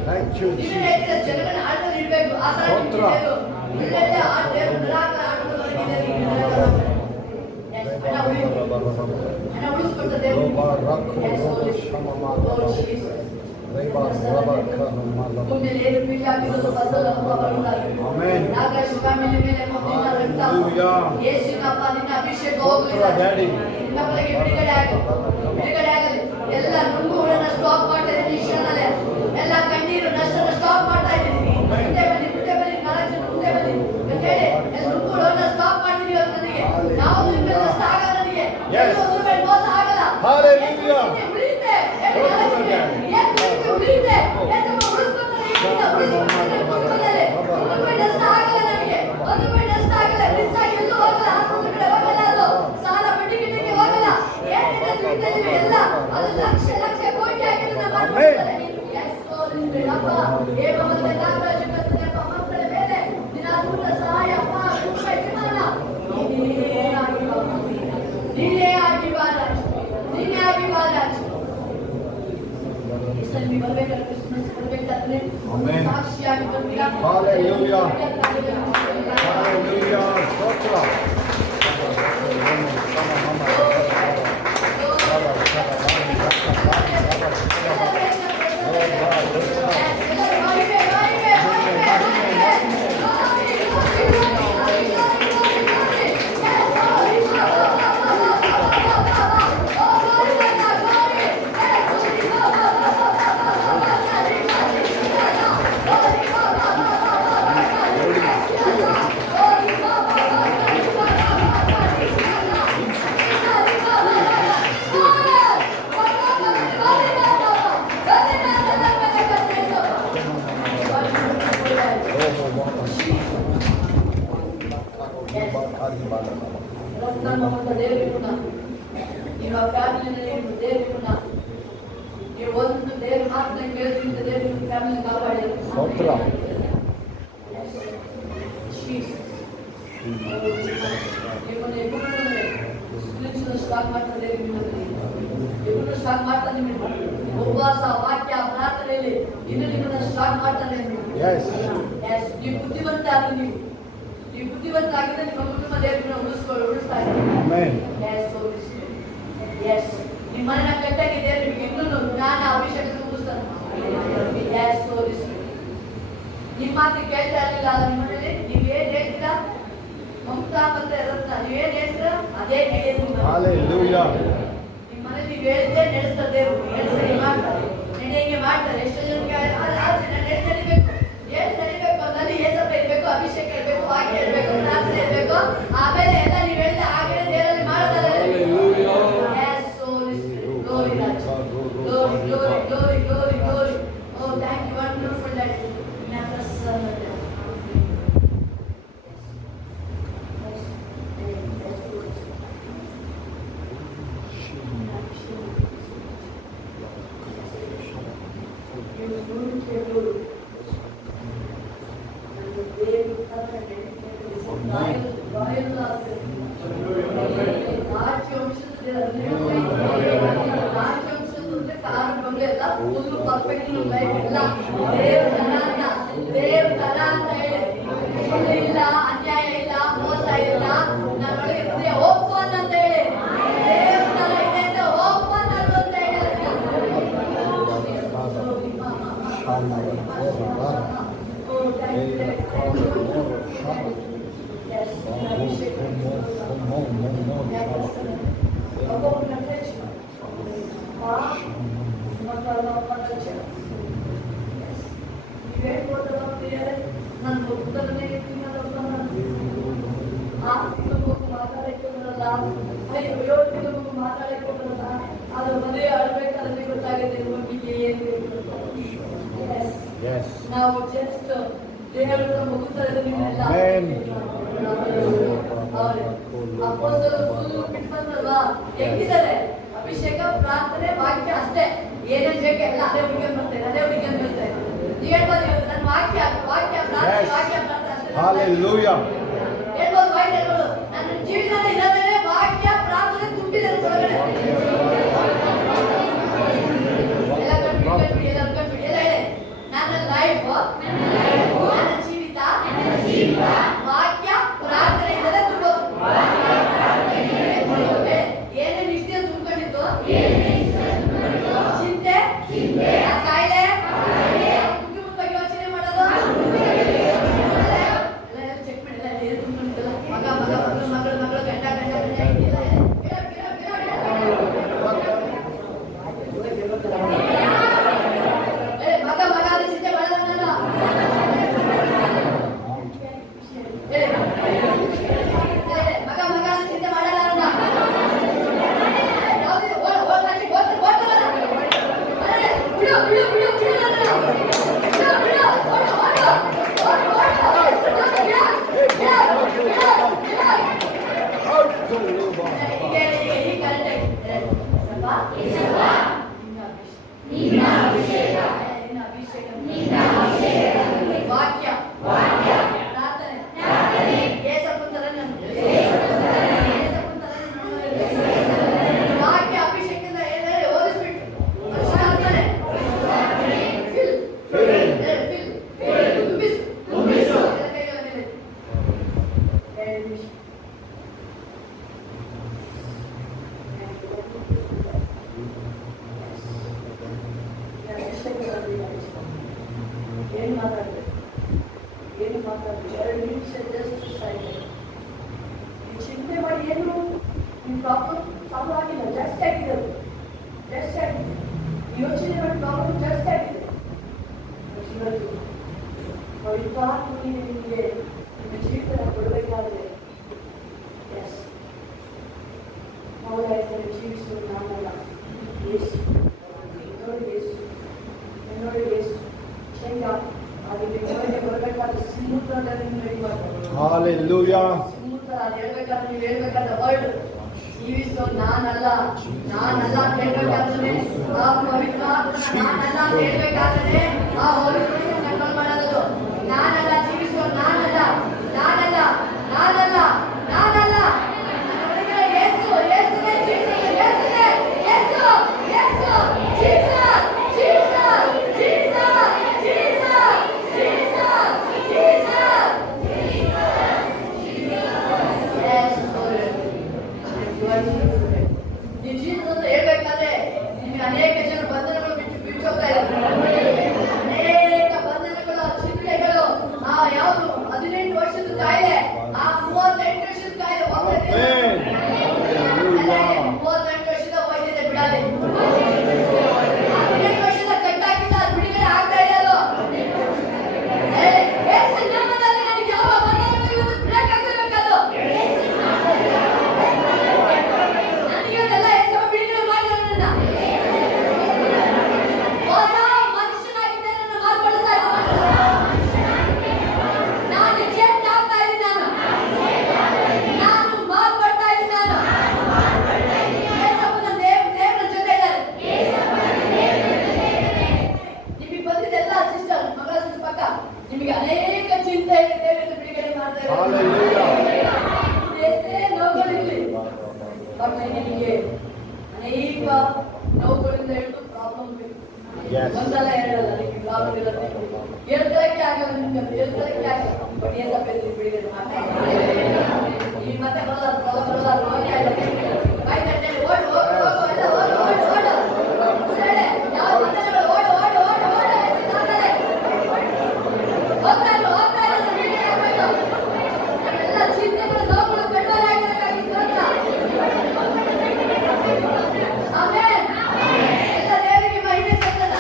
Thank you. ನೀವೇ ಹೇಳ್ತೀರ ಜನಗಳನ್ನ ಆಡ್ಕೊಂಡು ಇರ್ಬೇಕು. ಆ ತರ ಇರಬೇಕು. ಒಳ್ಳೆ ಆಡ್ತಾರೆ ನಿರಾಕರ ಆಡ್ಕೊಂಡು ಬರ್ತಿದ್ದಾರೆ. ಹಣ ಉಳಿಸ್ಕೊಳ್ತಾ ದೇವರು. ಮುಂದೆ ಏನು ಬೀಳಾಗಿರೋದು ಬಸಲ ಆಮೆನ್. ನಾಗರಾಜ್ ಫ್ಯಾಮಿಲಿ ಮೇಲೆ ರಕ್ತ ಯೇಸುನಪ್ಪ ನಿನ್ನ ಅಭಿಷೇಕ ಹೋಗಲಿ. ಮಕ್ಕಳಿಗೆ ಬಿಡುಗಡೆ ಆಗಲಿ. ಎಲ್ಲ ನುಂಗುಗಳನ್ನ ಸ್ಟಾಪ್ ಮಾಡ್ತಾ ಇದ್ದೀನಿ ಈ ಕ್ಷಣದಲ್ಲೇ. ಎಲ್ಲ ಕಣ್ಣೀರು ನಷ್ಟನ ಸ್ಟಾಪ್ ಮಾಡ್ತಾ ಇದ್ದೀನಿ. ಮುಂದೆ ಬನ್ನಿ 4 ಜನ ಮುಂದೆ ಬನ್ನಿ ಅಂತ ಹೇಳಿ ಎಲ್ಲ ನುಂಗುಗಳನ್ನ ಸ್ಟಾಪ್ ಮಾಡ್ತೀನಿ. ಇವತ್ತು ನನಗೆ ಯಾವುದು ನಿಮ್ಮೆಲ್ಲ ನಷ್ಟ ಆಗಲ್ಲ. ನನಗೆ ಒಂದು ಮೇಲೆ ಮೋಸ ಆಗಲ್ಲ. Hallelujah. ಉಳಿಯುತ್ತೆ. ಉಳಿಯುತ್ತೆ. ಯಾಕಂದ್ರೆ ಉಳಿಸ್ಕೊಳ್ತಾರೆ. ಒಂದು ಮೇಲೆ ನಷ್ಟ ಆಗಲ್ಲ ನನಗೆ. ಒಂದು ಮೇಲೆ ನಷ್ಟ ಆಗಲ್ಲ. ಮಿಸ್ ಆಗಿ ಎಲ್ಲೂ ಹೋಗಲ್ಲ. ಆಸ್ಪತ್ರೆ ಕಡೆ ಹೋಗಲ್ಲ. ಅದು ಸಾಲ ಬಡ್ಡಿ ಗಿಡ್ಡಿಗೆ ಹೋಗಲ್ಲ. ಏನಿದೆ ದುಡ್ಡಿದೆ ಎಲ್ಲ ಅದು ಲಕ್ಷ ಕೋಟಿ ಆಗಿದೆ. ನಮ್ಮ ಮಾಡ್ತಾರೆ. ಅಪ್ಪ ಏಕ ಮತ್ತೆ ನಾಗರಾಜ್ ಕರ್ತನೆಪ್ಪ ಮಕ್ಕಳ ಮೇಲೆ ನಿನ್ನ ಅದ್ಭುತ ಸಹಾಯ ಅಪ್ಪ ಕೃಪೆ ಯಜಮಾನ ನೀನೇ ಆಗಿ ಬಾರಾಜ್. ಬರ್ಬೇಕಾದ್ರೆ ಕ್ರಿಸ್ಮಸ್ ಬರ್ಬೇಕಾದ್ರೆ ಸಾಕ್ಷಿಯಾಗಿ ಬರ್ತೀರಾ. Hallelujah. Hallelujah. ಸ್ತೋತ್ರ. ರಕ್ತನಮ್ಮಂತ ದೇವರಿಗುಣ ನಿಮ್ಮ ಫ್ಯಾಮಿಲಿನಲ್ಲಿ ದೇವರಿಗುಣ ನೀವು ಒಂದು ದೇವ್ರ ಮಾತನ್ನ ಕೇಳಿದ್ರೆ ದೇವ್ರ ಫ್ಯಾಮಿಲಿ ಕಾಪಾಡಿ ಸ್ತೋತ್ರ. ನಿಮ್ಮನ್ನು ಸ್ಪಿರಿಚುವಲ್ ಸ್ಟಾರ್ಟ್ ಮಾಡ್ತಾರೆ ಇಬ್ಬರು ಸ್ಟಾರ್ಟ್ ಮಾಡ್ತಾನೆ ಉಪವಾಸ ವಾಕ್ಯ ಪ್ರಾರ್ಥನೆಯಲ್ಲಿ ಇನ್ನು ನಿಮ್ಮನ್ನ ಸ್ಟಾರ್ಟ್ ಮಾಡ್ತಾನೆ ನೀವು ಬುದ್ಧಿವಂತ ಆಗಿ ನೀವು ಬುದ್ಧಿವಂತ ಆಗಿದ್ರೆ ನಿಮ್ಮ ಕುಟುಂಬ ದೇವರನ್ನ ಉಳಿಸ್ತಾ ಇದ್ದೀವಿ. ನಿಮ್ಮ ಮನೆಯ ಕಟ್ಟಾಗಿದೆ ನಿಮಗೆ ಇನ್ನೂ ಜ್ಞಾನ ಅಭಿಷೇಕ ಉಳಿಸ್ತಾನೆ. ನಿಮ್ಮ ಮಾತು ಕೇಳ್ತಾ ಇರಲಿಲ್ಲ ನಿಮ್ಮ ಮನೇಲಿ ನೀವೇನ್ ಹೇಳ್ತೀರಾ ಮಮತಾ ಮತ್ತೆ ರತ್ನ ನೀವೇನ್ ಹೇಳ್ತೀರಾ ಅದೇ ನಡೆಯೋದು ನಿಮ್ಮ ಮನೇಲಿ ನೀವು ಹೇಳ್ದೆ ನಡೆಸ್ತಾರೆ ದೇವರು ನಡೆಯಂಗೆ ಮಾಡ್ತಾರೆ. ಎಷ್ಟೋ ಜನಕ್ಕೆ ನಡಿಬೇಕು ಏನು ನಡಿಬೇಕು ಅದ್ರಲ್ಲಿ ಏಸಪ್ಪ ಇರ್ಬೇಕು ಅಭಿಷೇಕ ಇರ್ಬೇಕು ವಾಕ್ಯ ಇರ್ಬೇಕು ಪ್ರಾರ್ಥನೆ ಇರ್ಬೇಕು ಆಮೇಲೆ ಎಲ್ಲ ನೀವು ಹೇಳ್ದೆ ಹಾಗೆ ದೇವರಲ್ಲಿ ಮಾಡ್ತಾರೆ. Glory. Oh, thank you, wonderful Daddy. Never son of them. ಇಲ್ಲ ಅನ್ಯಾಯ ಇಲ್ಲ ಮೋಸ ಇಲ್ಲ ನಮ್ಮೊಳಗೆ ಓಪನ್ ಅಂತ ಹೇಳಿ ದೇವ್ರ ತರ ಇದೆ ಅಂತ ಓಪನ್ ಅಂತ ಹೇಳಿ ನನ್ನ ಉತ್ತರನೇ ಮಾತಾಡಿಕೊಂಡ್ರಲ್ಲ ಮಾತಾಡಿಕೊಂಡ್ರಲ್ಲ ಅದ್ರ ಮದುವೆ ಆಡ್ಬೇಕಾದ್ರೆ ಗೊತ್ತಾಗುತ್ತೆ ಮಗುವಿಗೆ ಏನ್ ಬೇಕು. ನಾವು ಜಸ್ಟ್ ದೇವರನ್ನ ಮುಗಿಸ್ತಾರೆ ನಿಮ್ಮೆಲ್ಲ ಅಪೊಸ್ತಲರು ಫುಲ್ ಬಿಟ್ಟು ಬಂದ್ರಲ್ವಾ ಹೆಂಗಿದ್ದಾರೆ ಅಭಿಷೇಕ ಪ್ರಾರ್ಥನೆ ವಾಕ್ಯ ಅಷ್ಟೇ ಏನೇನ್ ಬೇಕು ಎಲ್ಲ ಅದೇ ಹುಡುಗಿಯನ್ ಬರ್ತಾರೆ ನೀವ್ ಹೇಳ್ಬೋದು ನನ್ನ ವಾಕ್ಯ ಪ್ರಾರ್ಥನೆ ವಾಕ್ಯ ಪ್ರಾರ್ಥನೆ ಹೇಳ್ಬೋದು ಹೇಳ್ಬೋದು ನನ್ನ ಜೀವನದಲ್ಲಿ ಇರೋದೇ ವಾಕ್ಯ ಪ್ರಾರ್ಥನೆ ತುಂಬಿದೆ ಒಳಗಡೆ ಎಲ್ಲ ಕಟ್ಬಿಡಿ ಎಲ್ಲ ಹೇಳಿ ನನ್ನ ಲೈಫ್ ನನ್ನ ಜೀವಿತ ವಾಕ್ಯ ಪ್ರಾರ್ಥನೆ ಇಲ್ಲದೆ ತುಂಬೋದು ಏನೇನು ಇಷ್ಟ ತುಂಬಿಕೊಂಡಿತ್ತು ಚಿಂತೆ ಕಾಯಿಲೆ ಕುಟುಂಬದ ಬಗ್ಗೆ ಯೋಚನೆ ಮಾಡೋದು ಚೆಕ್ ಮಾಡಿ ತುಂಬಿಕೊಂಡಿದ್ದಲ್ಲ ಮಗಳು ಗಂಡ ಮಗ ಅದ ಚಿಂತೆ ಮಾಡೋದಲ್ಲ ಮಗ ಚಿಂತೆ ಮಾಡಲ್ಲ ವಾಕ್ಯ ಪ್ರಾರ್ಥನೆ ವಾಕ್ಯ ಅಭಿಷೇಕದಿಂದ ಓದಿಸ್ಬಿಟ್ಟು ಏನು ಮಾತಾಡ್ಬೇಕು 2 ನಿಮಿಷ ಜಸ್ಟ್ ಸೈಲೆಂಟ್. ಚಿಂತೆ ಮಾಡಿ ಏನು ನಿಮ್ಮ ಪ್ರಾಬ್ಲಮ್ ಸಾಲ್ವ್ ಆಗಿಲ್ಲ, ಜಾಸ್ತಿ ಆಗಿದೆ, ಯೋಚನೆ ಮಾಡಿ ಪ್ರಾಬ್ಲಮ್ ಜಾಸ್ತಿ ಆಗಿದೆ. ಪವಿತ್ರಾತ್ಮ ನಿಮಗೆ ನಿಮ್ಮ ಜೀವಿತ ಕೊಡಬೇಕಾದ್ರೆ ಜೀವಿಸುವುದು ನಾನಲ್ಲ, ಯೇಸು ನೋಡಿ ಯೇಸು ಚೇಂಜ್ ಆಗಿ ಬರಬೇಕಾದ್ರೆ ಸ್ಮೂತ್ Hallelujah. ಸ್ಮೂತ್ ಅದು ಹೇಳ್ಬೇಕಾದ್ರೆ ನೀವು ಹೇಳ್ಬೇಕಾದ್ರೆ ವರ್ಡ್ ಜೀವಿಸೋ ನಾನಲ್ಲ ಅಂತ ಹೇಳ್ಬೇಕಾದ್ರೆ ಆ ಪವಿತ್ರಾತ್ಮ ನಾನಲ್ಲ ಅಂತ ಹೇಳ್ಬೇಕಾದ್ರೆ ಆ ಹೋಲಿಕೆ ಕಂಟ್ರೋಲ್ ಮಾಡೋದು ನಾನಲ್ಲ ಜೀವಿಸೋ ನಾನಲ್ಲ ಯೇಸು ಯೇಸುನೇ ಜೀವಿಸೋ ಯೇಸು ನೀವು ಜೀಸಸ್ ಅಂತ ಹೇಳ್ಬೇಕಾದ್ರೆ ನಿಮಗೆ ಅನೇಕ ಜನ ಬಂಧನಗಳು ಬಿಟ್ಟು ಹೋಗ್ತಾ ಇದ್ದಾರೆ. ಅನೇಕ ಬಂಧನಗಳು ಚಿಂತೆಗಳು ಯಾವುದು 18 ವರ್ಷದ ಕಾಯಿಲೆ 38 ವರ್ಷದ ಕಾಯಿಲೆ 38 ವರ್ಷದ ವೈದ್ಯತೆ ಬಿಡಾలి 18 ವರ್ಷದ ಕಟ್ಟಾಕಿಲ್ಲ ಅದು ಬಿಡುಗಡೆ ಆಗ್ತಾ ಇದೆ ಅದು ಯೇಸು ನಾಮದಲ್ಲಿ ನನಗೆ ಯಾವ ಬಂಧನಗಳು ಇವತ್ತು ಬ್ರೇಕ್ ಆಗಬೇಕದು ನನಗೆ ಅದೆಲ್ಲ ಯೇಸು ಬಿಡುಗಡೆ ಮಾಡಿದ್ರು ನನ್ನ ಹೊಸ ಮನುಷ್ಯನಾಗಿದ್ದೆ ನನ್ನ ಮಾರ್ಪಡಿಸ್ತಾ ಇದ್ದ ನಾನು ಚೇಂಜ್ ಆಗ್ತಾ ಇದ್ದೀನಿ ನಾನು ಮಾರ್ಪಡ್ತಾ ಇದ್ದೀನಿ ಯೇಸಪ್ಪನ ದೇವರ ಜೊತೆ ಇದ್ದಾರೆ ನಿಮಗೆ ಬಂದಿದ್ದೆಲ್ಲ ಸಿಸ್ಟರ್ ಮಗಳ ಸಿಸ್ಟರ್ ಪಕ್ಕ ನಿಮಗೆ ಅನೇಕ ಚಿಂತೆ ಇದೆ ದೇವರಿಂದ ಬಿಡುಗಡೆ ಮಾಡ್ತಾ ಇದ್ದಾರೆ ನೋವುಗಳಿರಲಿ ಬಟ್ ನಿಮಗೆ ಅನೇಕ ನೋವುಗಳಿಂದ ಹಿಡಿದು ಪ್ರಾಬ್ಲಮ್ ಒಂದಲ್ಲ ಎರಡಲ್ಲ ನಿಮಗೆ ಪ್ರಾಬ್ಲಮ್ ಇರುತ್ತೆ ಹೇಳ್ಕೊಳ್ಳಕ್ಕೆ ಆಗಲ್ಲ ನಿಮ್ಗೆ ಹೇಳ್ಕೊಳ್ಳಕ್ಕೆ ಆಗಲ್ಲ ಬಟ್ ಏಸಪ್ಪ ಬಿಡುಗಡೆ ಮಾಡ್ತಾ ಈ ಮತ್ತೆ ಬರೋಲ್ಲ ಹೋಗಿ ಬಾಯ್ ತಟ್ಟೆಯಲ್ಲಿ ಓಡು ಎಲ್ಲ ಓಡು ಸರಿ ಯಾವ ಬಂಧನಗಳು ಓಡು ಹೋಗ್ತಾ ಇರೋ ಬಿಡುಗಡೆ ಆಗಬೇಕು ಎಲ್ಲ ಚಿಂತೆಗಳು ನೋವುಗಳು ಕಡಿಮೆ ಆಗಬೇಕಾಗಿತ್ತು ಅಂತ ಆಮೇಲೆ ಎಲ್ಲ ದೇವರಿಗೆ ಮಹಿಮೆ ಸಲ್ಲಲ್ಲ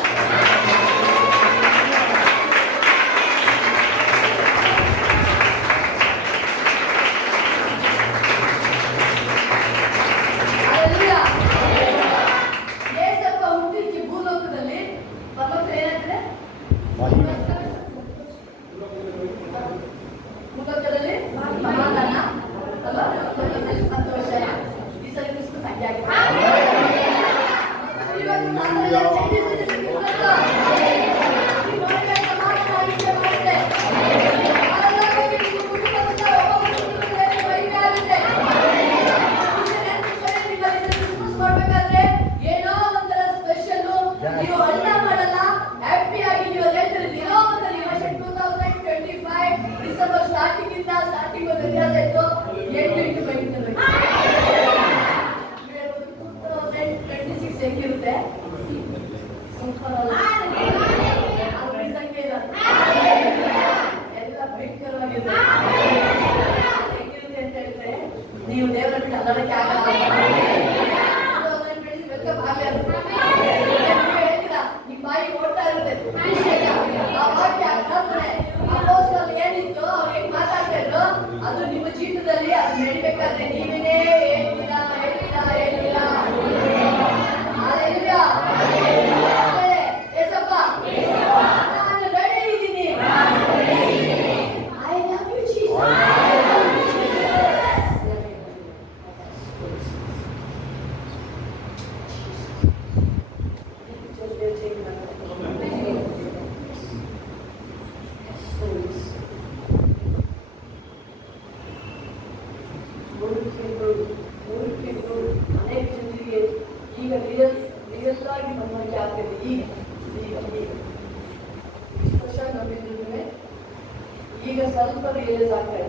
Hallelujah. ಯೇಸಪ್ಪ ಹುಟ್ಟಿದ ಭೂಲೋಕದಲ್ಲಿ ಪರಲೋಕದಲ್ಲಿ ಏನಾಗ್ತದೆ ಭೂಲೋಕದಲ್ಲಿ ಸಮಾಧಾನ ಅಲ್ವಾ ಪರಲೋಕದಲ್ಲಿ ಸಂತೋಷ ಈ ಸಲ ಕ್ರಿಸ್ತ ಸಂಖ್ಯೆ ಇವತ್ತು ನಾನೆಲ್ಲ changes ಇದೆ ಕ್ರಿಸ್ತಲ್ಲ. ಈ ನೋಡಿದ್ರೆ ಸಮಾಧಾನವಾಗಿ ಮಾಡಿದೆ ಪರಲೋಕಕ್ಕೆ ನೀವು ಕುಟುಂಬದಿಂದ ಒಬ್ಬ ಕುಟುಂಬದಲ್ಲಿ ಮಹಿಮೆ ಆಗುತ್ತೆ ಮಾಡ್ಬೇಕಾದ್ರೆ ಏನೋ ಒಂಥರ ಸ್ಪೆಷಲ್ ನೀವು ಅಲ್ಲ ಮಾಡಲ್ಲ ಹ್ಯಾಪಿ ಆಗಿ ನೀವು ಹೇಳ್ತೀರಿ ಏನೋ ಒಂದು ವರ್ಷ 2025 ಡಿಸೆಂಬರ್ ಸ್ಟಾರ್ಟಿಂಗ್ ಒಂದು ವ್ಯತ್ಯಾಸ ಇತ್ತು 2026 ಹೆಂಗಿರುತ್ತೆ ಸೂಪರ್ ಅಲ್ಲ ಅದು ಸಂಖ್ಯೆ ಇಲ್ಲ ಎಲ್ಲ ಭಯಂಕರವಾಗಿದೆ ಹೆಂಗಿರುತ್ತೆ ಅಂತ ಹೇಳಿದ್ರೆ ನೀವು ದೇವರ ಬಿಟ್ಟು ಅಲ್ಲದಕ್ಕೆ ಆಗಲ್ಲ ನಿಮ್ಮ ಬಾಯಿ ಓಡ್ತಾ ಇರುತ್ತೆ ಆ ವಾಕ್ಯ ಅಪೊಸ್ತಲರು ಏನಿತ್ತು ಅವ್ರು ಹೆಂಗ್ ಮಾತಾಡ್ತಾ ಇದ್ರು ಅದು ನಿಮ್ಮ ಜೀವಿತದಲ್ಲಿ ಅದು ನಡಿಬೇಕಾದ್ರೆ ನೀವೇನೇ ಹೇಳ್ತೀರಾ ಹಲ್ಲೆಲೂಯಾ ಯೇಸಪ್ಪ ನಾನು ರೆಡಿ ಇದ್ದೀನಿ ಐ ಲವ್ ಯು ಜೀಸಸ್ ಅನೇಕ ಜನರಿಗೆ ಈಗ ರಿಯಲ್ ಆಗಿ ನಂಬಿಕೆ ಆಗ್ತಿದೆ ಈಗ ಇಷ್ಟು ವರ್ಷ ನಂಬಿದ್ರು ಈಗ ಸ್ವಲ್ಪ ರಿಯಲೈಸ್ ಆಗ್ತಾ ಇದೆ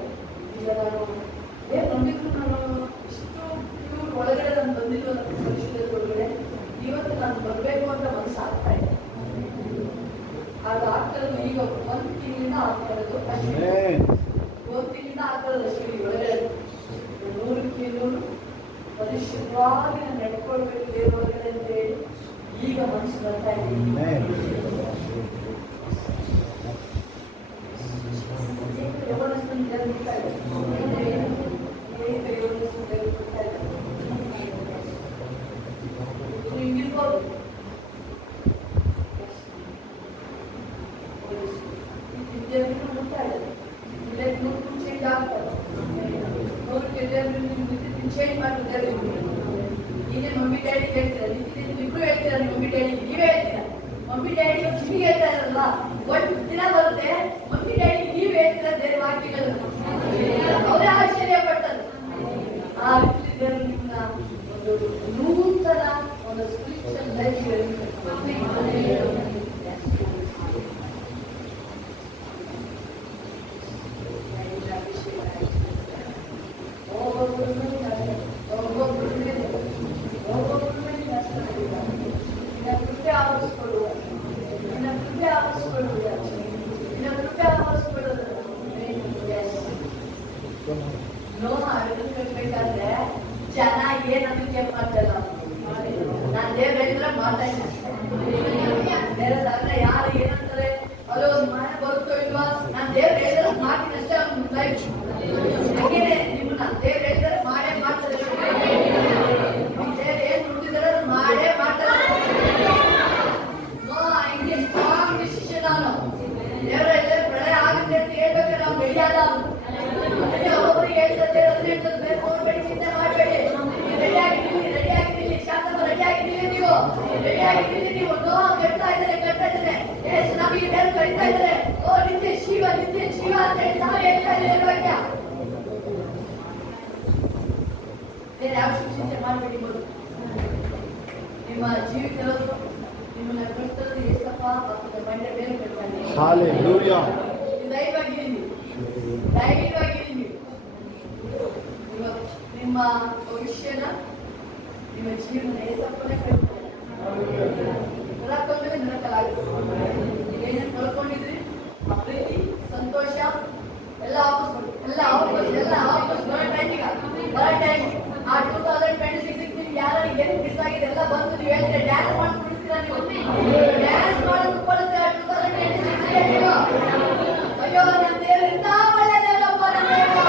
ಈಗ ನಾನು ಏನು ನಂಬಿದ್ರು ನಾನು ಇಷ್ಟು ಪ್ಯೂರ್ ಒಳಗಡೆ ನಾನು ಬಂದಿದ್ದು ನನ್ನ ಪರಿಶೀಲನೆ ಒಳಗಡೆ ಇವತ್ತು ನಾನು ಬರಬೇಕು ಅಂತ ಮನಸ್ಸು ಆಗ್ತಾ ಇದೆ ಅದು ಆಗ್ತಾ ಇರೋದು ಈಗ 1 ತಿಂಗಳಿಂದ ಆಗ್ತಾ ಇರೋದು ಅಷ್ಟೇ 1 ತಿಂಗಳಿಂದ ಆಗ್ತಾ ಇರೋದು ಅಷ್ಟೇ ಈ ಒಳಗಡೆ 100ಕ್ಕೆ 100 ಪರಿಶುದ್ಧವಾಗಿ ನಾನು ನಡ್ಕೊಳ್ಬೇಕು ದೇವರ ಒಳಗಡೆ ಅಂತ ಹೇಳಿ ಈಗ ಮನಸ್ಸು ಬರ್ತಾ ಇದೆ ನೋಡಕ್ಕೆ ದೇವರು ನಿಮ್ಮ ಚೇಂಜ್ ಮಾಡ್ತಿದ್ದಾರೆ. ನೀನೇ ಮಮ್ಮಿ ಡ್ಯಾಡಿ ಹೇಳ್ತೀರಾ, ಇಬ್ರು ಹೇಳ್ತೀರಾ, ನಿಮ್ಮ ಮಮ್ಮಿ ಡ್ಯಾಡಿ ನೀವೇ ಹೇಳ್ತೀರಾ. ಮಮ್ಮಿ ಡ್ಯಾಡಿ ನಿಮಗೆ ಹೇಳ್ತಾ ಇರಲ್ಲ, ಒಂದು ದಿನ ಬರುತ್ತೆ ಮಮ್ಮಿ ಡ್ಯಾಡಿ ನೀವು ಹೇಳ್ತೀರಾ ಬೇರೆ ವಾಕ್ಯಗಳು, ಅವರೇ ಆಶ್ಚರ್ಯ ಪಡ್ತಾರೆ. ಆ ರೀತಿ ದೇವರು ನಿಮ್ಮನ್ನ ಒಂದು ನೂತನ ಒಂದು ಸ್ಪಿರಿಚುವಲ್ ಲೈಫ್ ನೋಹ ಅಡಗು ಕಟ್ಬೇಕಾದ್ರೆ ಜನ ಏನಂತ ಮಾಡ್ತಲ್ಲ, ನಾನ್ ದೇವ್ರ ಹೇಳಿದ್ರೆ ಮಾಡ್ತಾ ಇದ್ದೆ. ಯಾರು ಏನಂತಾರೆ ಅಲ್ಲೋ ಒಂದು ಮನೆ ಬರುತ್ತೋ ಇಲ್ವಾ, ನಾನ್ ದೇವ್ರ ಹೇಳಿದ್ರೆ ಮಾಡ್ತೀನಿ ಅಷ್ಟೇ. ಒಂದು ಲೈಫ್ ಹಾಗೇನೆ ನಿಮ್ಮನ್ನ ದೇವ್ರ ಹೇಳಿದ್ರೆ ಮಾಡೇ ಮಾಡ್ತಾರೆ. ದೇವ್ರ ಏನ್ ನುಡಿದಿದ್ದಾರೆ ಮಾಡೇ ಮಾಡ್ತಾರೆ. ಹಿಂಗೆ ಸ್ಟ್ರಾಂಗ್ ಡಿಸಿಷನ್ ಅವನು. ದೇವ್ರ ಹೇಳಿದ್ರೆ ಪ್ರಳಯ ಆಗುತ್ತೆ ಅಂತ ಹೇಳ್ಬೇಕಾದ್ರೆ ನಾವು ರೆಡಿ ಆದ. ಒಬ್ಬೊಬ್ಬರಿಗೆ ಹೇಳ್ತಾರೆ ಬೇಕು ಹೋಗ್ಬೇಡಿ, ಚಿಂತೆ ಮಾಡಬೇಡಿ, ರೆಡಿಯಾಗಿದ್ದೀನಿ ಶಾಸನ ರೆಡಿಯಾಗಿದ್ದೀನಿ, ನೀವು ರೆಡಿಯಾಗಿದ್ದೀನಿ, ನೀವು ಕಟ್ತಾ ಇದ್ದಾರೆ ನಮಗೆ ದೇವ್ರು ಕಟ್ತಾ ಇದ್ದಾರೆ. ಓ ನಿತ್ಯ ಶಿವ ಅಂತ ಹೇಳಿ ನಾವು ಹೇಳ್ತಾ ಇದ್ದಾರೆ. ವಾಕ್ಯ ಬೇರೆ ಯಾವ ಚಿಂತೆ ಮಾಡಬೇಡಿ. ನಿಮ್ಮ ಜೀವಿತದಲ್ಲೂ ನಿಮ್ಮನ್ನ ಕರ್ತದ್ದು ಏಸಪ್ಪ ಭಕ್ತದ ಬಂಡೆ ಬೇರೆ ಕಟ್ತಾನೆ. Hallelujah. ಧೈರ್ಯವಾಗಿರಿ. ನಿಮ್ಮ ಭವಿಷ್ಯನ ನಿಮ್ಮ ಜೀವನ ಏಸಪ್ಪನೇ ಕಟ್ತಾರೆ. ಕಳ್ಕೊಂಡ್ರೆ ನಿರಕಲಾಗುತ್ತೆ. ಏನೇನು ಕಳ್ಕೊಂಡಿದ್ರಿ ಆ ಪ್ರೀತಿ ಸಂತೋಷ ಎಲ್ಲ ವಾಪಸ್ ಬರೋ ಟೈಮಿಗೆ ಆ 2026 ಯಾರು ಏನು ಮಿಸ್ ಆಗಿದೆ ಎಲ್ಲ ಬಂದು ನೀವು ಹೇಳ್ತೀರಾ, ಡ್ಯಾನ್ಸ್ ಮಾಡ್ಬಿಡ್ತೀರಾ. ನೀವು ಡ್ಯಾನ್ಸ್ ಮಾಡೋದು ಕೊಡುತ್ತೆ 2026 ಅಯ್ಯೋ ನಮ್ಮ ದೇವರಿಂದ ಒಳ್ಳೆ ದೇವರಪ್ಪ ನಮ್ಮ ಇವತ್ತು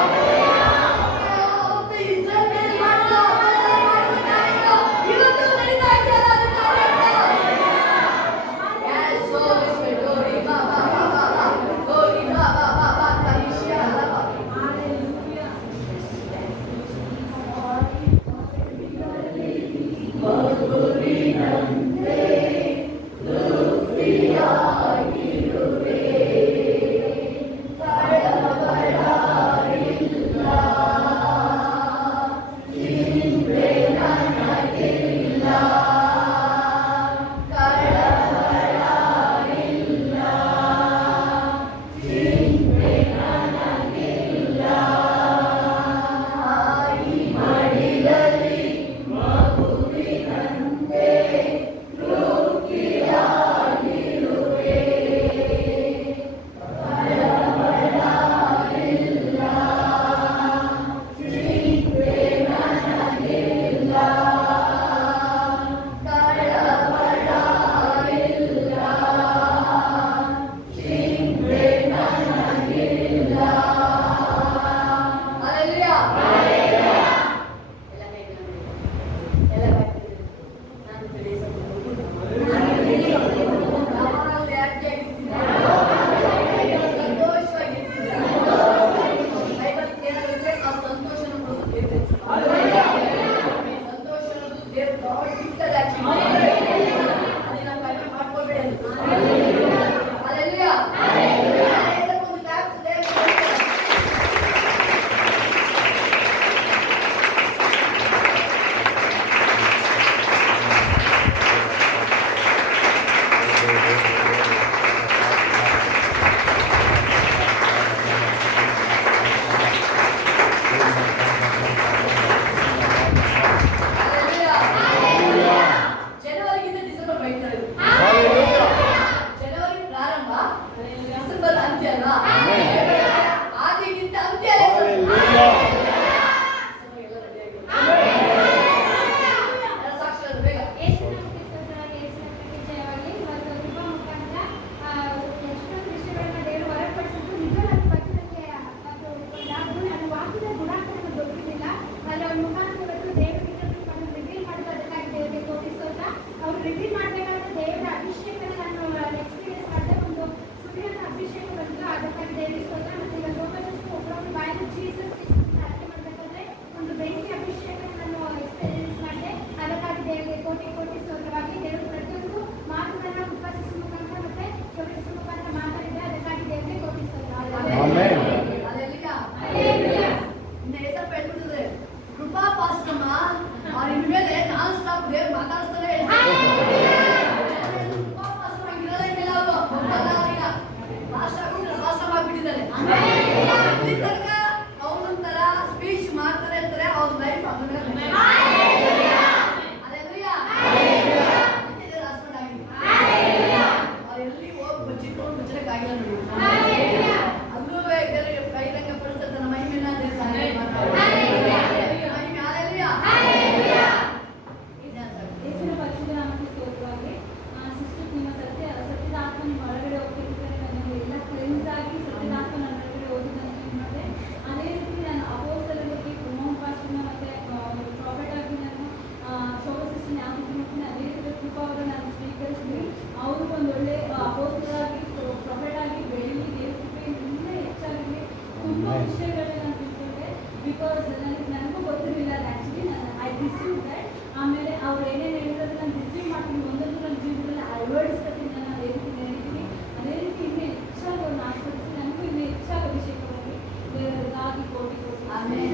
ಬಿಕಾಸ್ ನನಗೂ ಗೊತ್ತಿರಲಿಲ್ಲ ಆ್ಯಕ್ಚುಲಿ ಐ ರಿಸೀವ್ ದಟ್. ಆಮೇಲೆ ಅವ್ರು ಏನೇನು ಹೇಳಿದ್ರೆ ನಾನು ರಿಸೀವ್ ಮಾಡ್ತೀನಿ, ಒಂದೊಂದು ನನ್ನ ಜೀವನದಲ್ಲಿ ಅಳವಡಿಸ್ಕೊತೀನಿ, ನಾನು ಅದೇ ರೀತಿ ನಡೀತೀನಿ. ಅದೇ ರೀತಿ ಇನ್ನೂ ಹೆಚ್ಚಾಗಿ ಅವ್ರನ್ನ ಆಸ್ಪಡಿಸಿ ನನಗೂ ಇನ್ನೂ ಹೆಚ್ಚಾಗಿ ಅಭಿಷೇಕ ಮಾಡಿ ದೇವರಿಗಾಗಿ ಕೋಟಿ ಕೋಟಿ ಆಮೆನ್.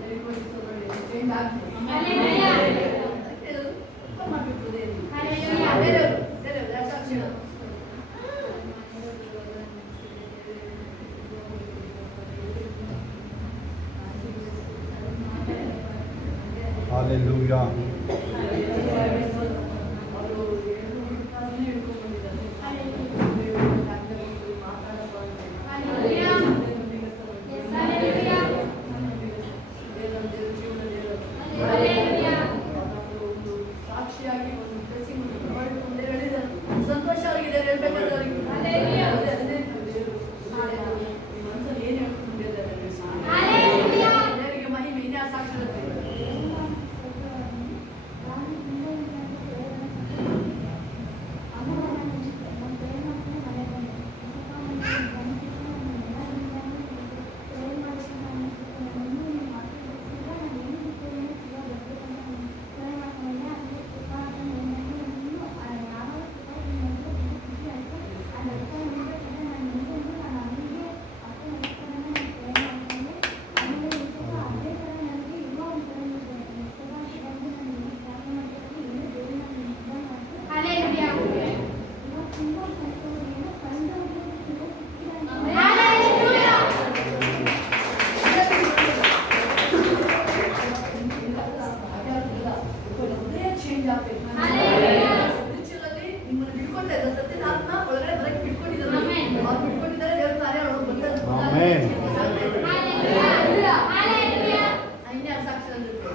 Very good. So, ನೋಡಿ, change ಆಗ್ಲಿ. ಕೆಲವರು ತಪ್ಪು ಮಾಡ್ಬಿಟ್ರು ದೇವ್ರಿಗೆ. ಬೇರೆಯವರು, ಬೇರೆಯವರು, ಸಾಕ್ಷಿಗಳು. Hallelujah. ಅವರು ಏನು ಹುಡುಕಾಡನೆ ಹಿಡ್ಕೊಂಡ್ಬಂದಿದ್ದಾರೆ. ಸಾಕ್ಷಿಯಾಗಿ ಒಂದು blessing ಮಾಡಿಕೊಂಡು ಹೇಳಿದ್ದಾರೆ. ಸಂತೋಷ ಅವರಿಗೆ ಹೇಳ್ಬೇಕಾದ್ರೆ ಅವರಿಗೆ ನಿಮ್ಮ ಮನಸ್ಸಲ್ಲಿ ಏನು ಹೇಳ್ಕೊಂಡಿದ್ದಾರೆ ದೇವರಿಗೆ ಮಹಿಮೆ ಇನ್ಯಾವ ಸಾಕ್ಷಿ ಇರುತ್ತೆ. ಚೇಂಜ್ ಆಗ್ಬೇಕು. ಸ್ಪಿರಿಚುವಲಿ ನಿಮ್ಮನ್ನು ಬಿಟ್ಕೊಳ್ತಾ ಇದ್ದಾರೆ. ಸತ್ಯದ ಆತ್ಮ ಒಳಗಡೆ ಬರಕ್ಕೆ ಬಿಟ್ಕೊಂಡಿದ್ದಾರೆ. ಅವ್ರು ಬಿಟ್ಕೊಂಡಿದ್ದಾರೆ, ದೇವರ ಕಾರ್ಯ ಒಳಗೆ ಬಂದಿದ್ದಾರೆ. ಆಮೆನ್. ಇನ್ಯಾವ ಸಾಕ್ಷಿ ಅಂದಿರುತ್ತೆ.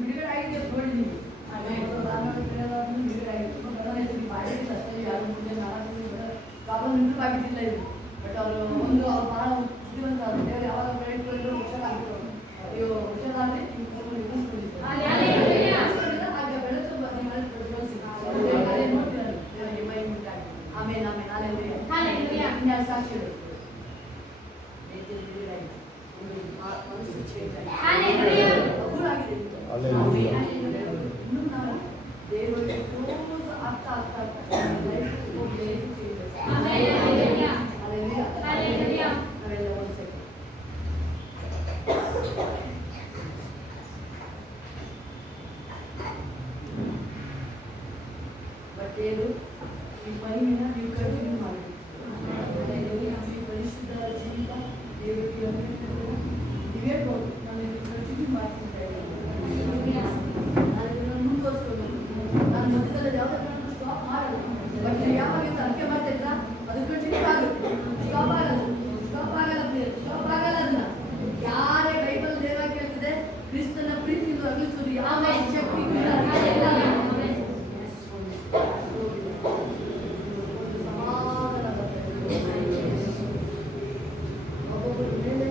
ಬಿಡುಗಡೆ ಆಗಿದೆ ಅಂತ ನೋಡಿದ್ದೀನಿ. ಬಿಡುಗಡೆ ಆಗಿದೆ. ಮಾಡಿಲ್ಲ ಅಷ್ಟೇ, ಯಾರು ಮುಂದೆ ಪ್ರಾಬ್ಲಮ್ ಇಂಪ್ರೂವ್ ಆಗಿದ್ದಿಲ್ಲ ಇದು. ಬಟ್ ಅವರು ಒಂದು ಅವ್ರು ಭಾಳ ಬುದ್ಧಿವಂತ, ಅವರು ದೇವರು ಯಾವಾಗ ಬೆಳೆದುಕೊಂಡು ಹುಷಾರಾಗಿತ್ತು. ಇವು ಹುಷಾರಾದ್ರೆ ಹಾಗೆ ಬೆಳೆದು ಆಮೇಲೆ ಇನ್ಯಾವ ಸಾಕ್ಷಿಗಳು ಮನಸ್ಸು ಚೇಂಜ್ ಆಗಿದೆ. Hallelujah. ಇನ್ನು ನಾವು ದೇವರಿಗೆ ಕ್ಲೋಸ್ ಆಗ್ತಾ ಲೈಫ್ ಹೋಗಿ ನಾವೆಲ್ಲ ಒಂದು ಸೆಕೆಂಡ್ ಬಟ್ ಏನು ಈ ಮಹಿಮೆನ ನೀವು ಕಂಟಿನ್ಯೂ ಮಾಡಿ. ನಮಗೆ ಪರಿಶುದ್ಧ ಜೀವಿತ ದೇವರಿಗೆ ನೀವೇ ನಾನು ಕಂಟಿನ್ಯೂ ಮಾಡ್ತಿದ್ದೆ. ನಾನು ಇದನ್ನು ಮುಂದುವರಿಸ್ಕೊಂಡು ನಾನು ಮಧ್ಯದಲ್ಲಿ ಯಾವುದಾದ್ರೂ ಸ್ಟಾಪ್ ಮಾಡಲ್ಲ. ಬಟ್ ನೀವು ಯಾವಾಗ ಅರ್ಕೆ ಮಾಡ್ತಾ ಇದ್ರ ಅದು ಕಂಟಿನ್ಯೂ ಆಗುತ್ತೆ. ಸ್ಟಾಪ್ ಆಗಲ್ಲ, ಸ್ಟಾಪ್ ಆಗಲ್ಲ, ಸ್ಟಾಪ್ ಆಗಲ್ಲ. ಅದನ್ನ ಯಾರೇ ಬೈಬಲ್ ದೇವ ಕೇಳ್ತಿದೆ ಕ್ರಿಸ್ತನ ಪ್ರೀತಿಯಿಂದ ಅಗಲಿಸುವುದು ಯಾವ ಶಕ್ತಿ ಸಮಾಧಾನ ಬರ್ತದೆ. ಒಬ್ಬೊಬ್ಬರ ಮೇಲೆ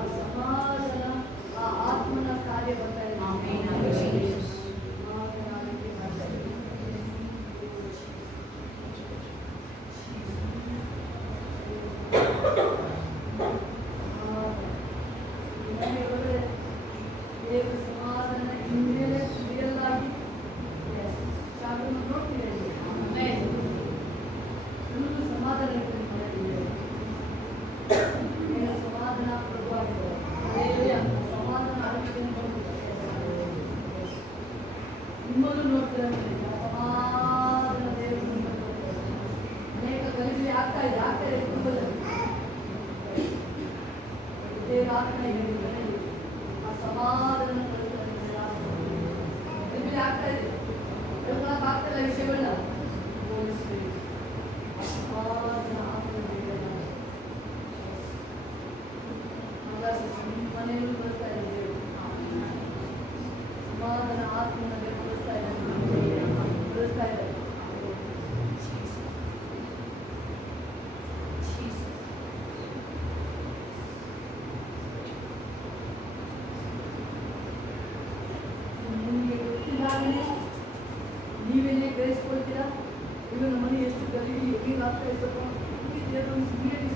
ಆ ಸಮಾಧಾನ, ಆ ಆತ್ಮನ ಕಾರ್ಯ ಬರ್ತಾ ಇದೆ. ಸಮಾಧಾನಕ್ಕೆ ಬರ್ತಾ ಇದೆ. ದೇವರ ಸಮಾಧಾನ ಇನ್ಮೇಲೆ ರಿಯಲ್ ಆಗಿ ಶಾಖವನ್ನು ನೋಡ್ತೀವಿ. ಫುಲ್ಲು ಸಮಾಧಾನ ಇರ್ತದೆ ಮನೆಯಲ್ಲಿ. ಸಮಾಧಾನ ಪ್ರಭುವಾಗಿದೆ. ಸಮಾಧಾನ ಆರೋಗ್ಯವನ್ನು ನೋಡ್ತಾರೆ. ನಿಮ್ಮನ್ನು ನೋಡ್ತಾರೆ. ಸಮಾಧಾನ ದೇವರು ಅನೇಕ ಗಲಿಬಿಲಿ ಆಗ್ತಾ ಇದೆ ಕುಟುಂಬದಲ್ಲಿ. ದೇವರ ಆತ್ಮ ಇದೆ. ಆ ಸಮಾಧಾನ ಗಲಿಬಿಲಿ ಆಗ್ತಾ ಇದೆ. ಹೇಳ್ಕೊಳಕ್ ಆಗ್ತಿಲ್ಲ ವಿಷಯಗಳನ್ನ. ಆ ಸಮಾಧಾನ ಆತ್ಮ ಮನೆಯಲ್ಲೂ ಬರ್ತಾ ಇದೆ ದೇವರು. ಸಮಾಧಾನ ಆತ್ಮನ ಬೆಳೆಸ್ತಾ ಇದೆ.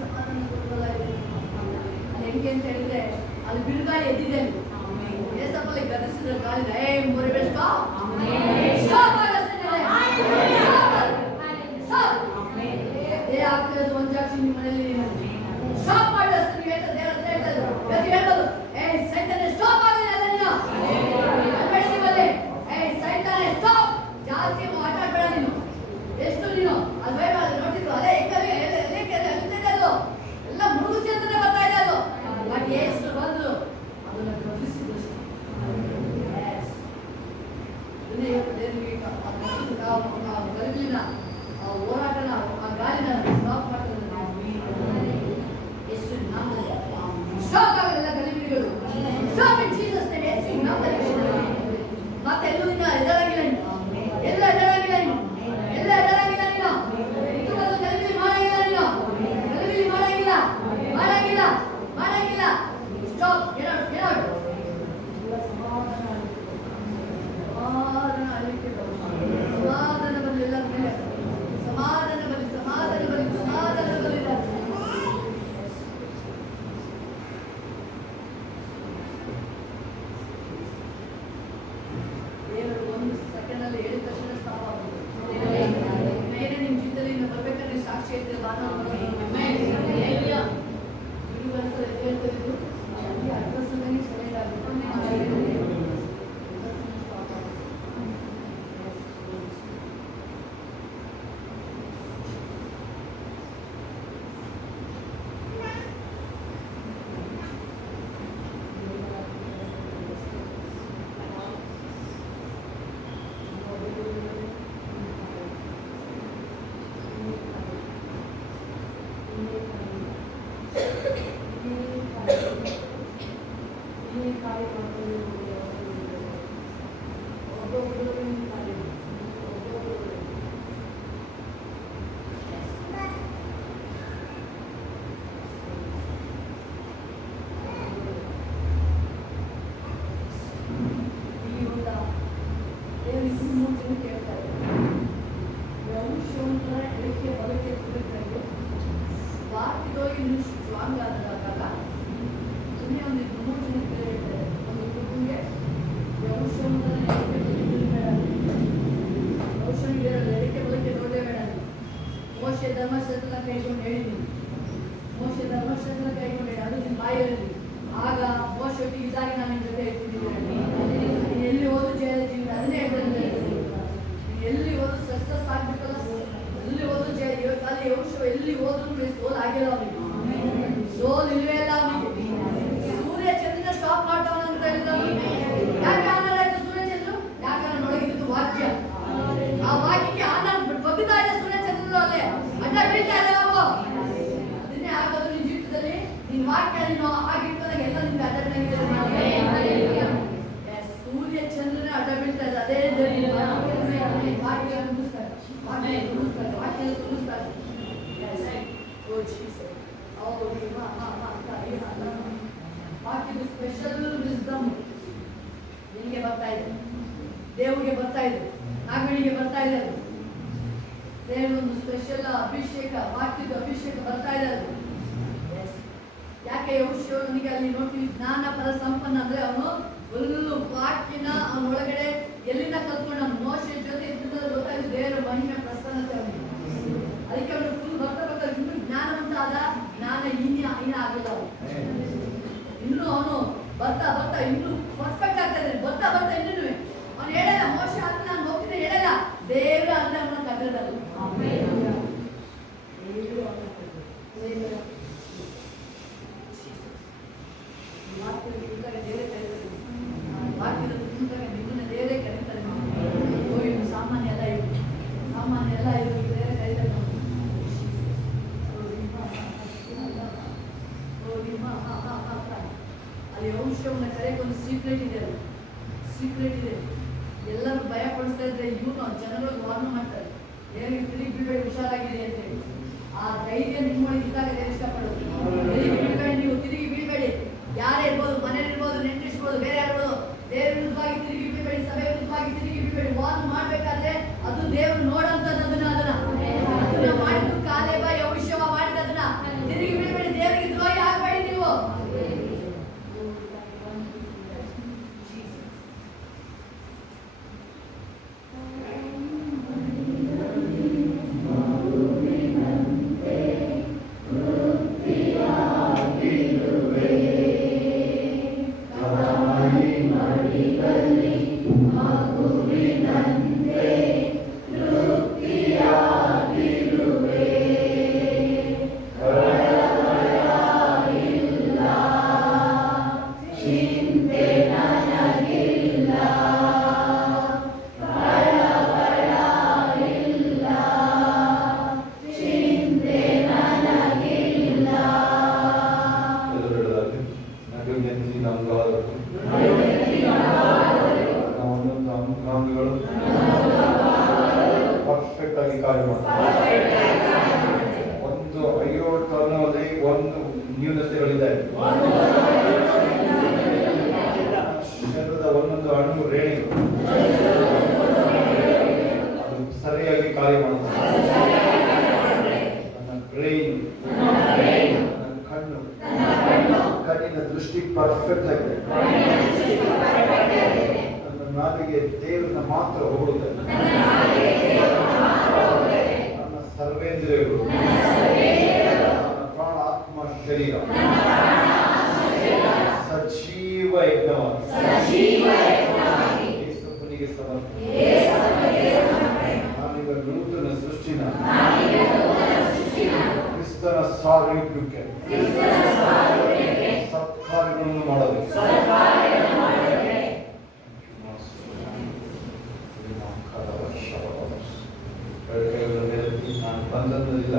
ಸಮಾಧಾನ ಕೊಡಲ್ಲ ಇದೆ. ಅದು ಹೆಂಗೆ ಅಂತ ಹೇಳಿದ್ರೆ ಅಲ್ಲಿ ಬಿರುಗಾಳಿ ಎದ್ದಿದೆ ಅಲ್ಲಿ. ಏಸಪ್ಪಲ್ಲಿ ಗದರಿಸಿದ ಗಾಳಿ ಮುರಿಬೇಡ ಆಗ್ತಿರೋದು ಒಂದು ಜಾಸ್ತಿ ನಿಮ್ಮ ಮನೆಯಲ್ಲಿ ಸ್ಟಾಪ್ ಮಾಡಿದ್ರೆ ನೀವು ಹೇಳ್ಬೋದು ಸೈತಾನೆ ಸ್ಟಾಪ್ ಆಗಲಿಲ್ಲ ಅದನ್ನ ಸೈತಾನೆ ಸ್ಟಾಪ್ ಜಾಸ್ತಿ ಆಟ ಆಡ್ಬೇಡ ನೀನು. ಎಷ್ಟು ನೀನು ಅದು ಬೈಬಲ್ ನೋಡಿದ್ರು ಅದೇ ಹೆಂಗಲ್ಲಿ ಅದು ಎಲ್ಲ ಮುಳುಗಿಸಿ ಅಂತಾನೆ ಬರ್ತಾ ಇದೆ ಅದು. ಬಟ್ ಎಷ್ಟು ಬಂದು ಅದನ್ನ ಗಮನಿಸಿದ್ರು ಗಲಿಬಿಲಿನ ಆ ಹೋರಾಟನ ಆ ಗಾಳಿನ ಸ್ಟಾಪ್ ಮಾಡ್ತಾರೆ. ಎಷ್ಟು ಸ್ಟಾಪ್ ಆಗಲಿಲ್ಲ ಗಲಿಬಿಲಿಗಳು. ಸ್ಟಾಪ್ ಇನ್ ಜೀಸಸ್ ನೇಮ್ ಯೇಸುವಿನ ನಾಮದಲ್ಲಿ. ಮತ್ತೆ ಎಲ್ಲೂ ಇನ್ನ ಎದರಾಗಿಲ್ಲ ನೀನು. ಎಲ್ಲ ಎದರಾಗಿಲ್ಲ ನೀನು. ಎಲ್ಲ ಎದರಾಗಿಲ್ಲ ನೀನು. ಇಷ್ಟೊಂದು ಗಲಿಬಿಲಿ ಮಾಡಂಗಿಲ್ಲ ನೀನು. ಗಲಿಬಿಲಿ ಮಾಡಂಗಿಲ್ಲ ಮಾಡಂಗಿಲ್ಲ ಮಾಡಂಗಿಲ್ಲ. Stop get out get out. ಸಮಾಧಾನ ಅಳಿಕೆ ಸಮಾಧಾನ ಬರಲಿ ಎಲ್ಲರ ಮೇಲೆ. ಸಮಾಧಾನ ಬರಲಿ ಸಮಾಧಾನ ಬರಲಿ ಸಮಾಧಾನ ಬರಲಿ. ದೇವರು ಒಂದು ಸೆಕೆಂಡ್ ಅಲ್ಲಿ ಹೇಳಿದ ತಕ್ಷಣ ಸ್ಟಾಪ್ ಆಗುತ್ತೆ. ಮೇಲೆ ನಿಮ್ಮ ಜೀವಿತದಲ್ಲಿ ಇನ್ನು ಬರ್ಬೇಕಾದ್ರೆ ನೀವು ಸಾಕ್ಷಿ ಐತೆ ಹೇಳ್ತಿದ್ದು ಅಲ್ಲಿ ಅಡ್ರೆಸ್ ಸೆಲೆಕ್ಟ್ ಆಗುತ್ತೆ. ಮೋಶೆ ಧರ್ಮಶಾಸ್ತ್ರ ಕೈಗೊಂಡು ಹೇಳಿದ್ದೀನಿ. ಮೋಶೆ ಧರ್ಮಶಾಸ್ತ್ರ ಕೈಗೊಂಡು ಹೇಳಿ ಅದು ನಿಮ್ಮ ಬಾಯಲ್ಲಿ. ಆಗ ಮೋಶೆ ಒಟ್ಟಿಗೆ ಇದ್ದಾಗ ನಾನು ನಿಮ್ಮ ಜೊತೆ ಇರ್ತಿದ್ದೀನಿ. ಎಲ್ಲಿ ಹೋದ್ರು ಜಯದ ಜೀವನ ಅದನ್ನೇ ಹೇಳ್ತಾರೆ. ಎಲ್ಲಿ ಹೋದ್ರು ಸಕ್ಸಸ್ ಆಗ್ಬಿಟ್ಟಲ್ಲ, ಎಲ್ಲಿ ಹೋದ್ರು ಜಯ. ಇವತ್ತಲ್ಲಿ ಯೋಶುವ ಎಲ್ಲಿ ಹೋದ್ರು ಸೋಲ್ ಆಗಿಲ್ಲ ಅವನಿಗೆ. ಸೋಲ್ ಇಲ್ವೇ ಇಲ್ಲ ಅವನಿಗೆ. ಸೂರ್ಯ ಚಂದ್ರ ಸ್ಟಾಪ್ ಮಾಡ್ತಾವ ಅಂತ ಹೇಳಿದ್ರು. ಯಾಕೆ ಆನಂದ ಆಯ್ತು ಸೂರ್ಯ ಚಂದ್ರ? ಯಾಕಂದ್ರೆ ನೋಡಿದ್ದು ವಾಕ್ಯ. ಆ ವಾಕ್ಯಕ್ಕೆ ಆನಂದ ಬಗ್ತಾ ಇದೆ ಸೂರ್ಯ ಚಂದ್ರರು ಅಲ್ಲೇ ಅಡ್ಡ ಬೀಳ್ತಾ ಇದೆ ನಾವು. ಅದನ್ನೇ ಆಗೋದು ನಿನ್ನ ಜೀವಿತದಲ್ಲಿ ನಿನ್ನ ವಾಕ್ಯ ನೀನು ಆಗಿರ್ತದಾಗ ಎಲ್ಲ ನಿಮ್ಗೆ ಅಡ್ಡ ಬೀಳ್ತಾ. ಸೂರ್ಯ ಚಂದ್ರನೇ ಅಡ್ಡ ಬೀಳ್ತಾ ಇದೆ. ಅದೇ ವಾಕ್ಯ ತುಂಬಿಸ್ತಾರೆ, ವಾಕ್ಯ ತುಂಬಿಸ್ತಾರೆ, ವಾಕ್ಯ ತುಂಬಿಸ್ತಾರೆ. ವಾಕ್ಯದ ಸ್ಪೆಷಲ್ ವಿಸ್ಡಮ್ ನಿನಗೆ ಬರ್ತಾ ಇದೆ, ದೇವರಿಗೆ ಬರ್ತಾ ಇದೆ, ನಾಗಣಿಗೆ ಬರ್ತಾ ಇದೆ. ಅದು ದೇವರೊಂದು ಸ್ಪೆಷಲ್ ಅಭಿಷೇಕ, ವಾಕ್ಯದ ಅಭಿಷೇಕ ಬರ್ತಾ ಇದೆ. ಅದು ಯಾಕೆ ಯೋಶಿಯವನಿಗೆ ಅಲ್ಲಿ ನೋಡ್ತೀವಿ ಜ್ಞಾನ ಪರ ಸಂಪನ್ನ ಅಂದ್ರೆ ಅವನು ಫುಲ್ಲು ವಾಕ್ಯನ ಅವನ ಒಳಗಡೆ ಎಲ್ಲಿಂದ ಕಲ್ತ್ಕೊಂಡು ಅವನು ಮೋಶೆ ಜೊತೆ ಇದ್ದಿದ್ದರೆ ಗೊತ್ತಾಯ್ತು ದೇವರ ಮಹಿಮೆ ಪ್ರಸನ್ನತೆ ಅವನಿಗೆ. ಅದಕ್ಕೆ ಅವನು ಫುಲ್ ಬರ್ತಾ ಬರ್ತಾ ಇನ್ನೂ ಜ್ಞಾನವಂತ ಆದ. ಜ್ಞಾನ ಇನ್ನ ಆಗಿಲ್ಲ ಅವನು. ಇನ್ನು ಅವನು ಬರ್ತಾ ಬರ್ತಾ ಇನ್ನೂ ಪರ್ಫೆಕ್ಟ್ ಆಗ್ತಾ ಇದ್ದಾನೆ. ಬರ್ತಾ ಬರ್ತಾ ಇನ್ನೂ ಅವನು ಹೇಳಲ್ಲ ಮೋಶೆ ಅಂತ ನಾನು ಹೋಗ್ತೀನಿ ಹೇಳಲ್ಲ. ದೇವರ ಅಂತ ಅವನ ಕಟ್ಟದಲ್ಲ. ವಾಕ್ಯದ ತುಂಬಿದಾಗ ನಿಮ್ಮನ್ನ ದೇವರೇ ಕರೀತಾರೆ. ಇನ್ನು ಸಾಮಾನ್ಯ ಎಲ್ಲ ಇದು, ಸಾಮಾನ್ಯ ಎಲ್ಲ ಇದು ದೇವರೇ ಕರೀತಾರೆ. ಅಲ್ಲಿ ವಂಶವನ್ನ ಕರೆಯಕ್ಕೊಂದು ಸೀಕ್ರೆಟ್ ಇದೆ. ಅದು ಸೀಕ್ರೆಟ್ ಇದೆ. ಎಲ್ಲರೂ ಭಯ ಪಡಿಸ್ತಾ ಇದ್ರೆ ಇವನು ಜನಗಳಿಗೆ ವಾರ್ನ್ ಮಾಡ್ತಾರೆ, ದೇವರಿಗೆ ತಿರುಗಿ ಬೀಳ್ಬೇಡಿ, ಹುಷಾರಾಗಿದೆ ಅಂತ ಹೇಳಿ. ಆ ಧೈರ್ಯ ನಿಮ್ಮೊಳಗೆ ಇದ್ದಾಗ ದೇವರು ಇಷ್ಟಪಡೋದು. ತಿರುಗಿ ಬೀಳ್ಬೇಡಿ, ನೀವು ತಿರುಗಿ ಬೀಳ್ಬೇಡಿ. ಯಾರೇ ಇರ್ಬೋದು, ಮನೇಲಿ ಇರ್ಬೋದು, ನೆಂಟಿರ್ಬೋದು, ಬೇರೆ ಯಾರ್ಬೋದು, ದೇವ್ರ ವಿರುದ್ಧವಾಗಿ ತಿರುಗಿ ಬೀಳ್ಬೇಡಿ, ಸಭೆ ವಿರುದ್ಧವಾಗಿ ತಿರುಗಿ ಬೀಳ್ಬೇಡಿ. ವಾರ್ನ್ ಮಾಡ್ಬೇಕಾದ್ರೆ ಅದು ದೇವರು ನೋಡಂತದ್ದು. ಅದನ್ನ ಮಾಡಿದ್ದು ಕಾಲೇಬ ಪರ್ಫೆಕ್ಟ್ ಆಗಿದೆ. ನನ್ನ ನಾಲಿಗೆ ದೇವರನ್ನ ಮಾತ್ರ ಹೊಗಳುತ್ತದೆ. ನನ್ನ ಸರ್ವೇಂದ್ರಿಯಗಳು, ನನ್ನ ಪ್ರಾಣ ಆತ್ಮ ಶರೀರ ಸಜೀವ ಯಜ್ಞವಾಗಿ ಯೇಸುವಿಗೆ ಸಮರ್ಪಣೆ. ನಾನೀಗ ನೂತನ ಸೃಷ್ಟಿನ ಕ್ರಿಸ್ತನ ಸಾರೂಪ್ಯಕ್ಕೆ ಸತ್ಕಾರ್ಯಗಳನ್ನು ಮಾಡಬೇಕು. ನಾನು ಬಂದದ್ದಿಲ್ಲ,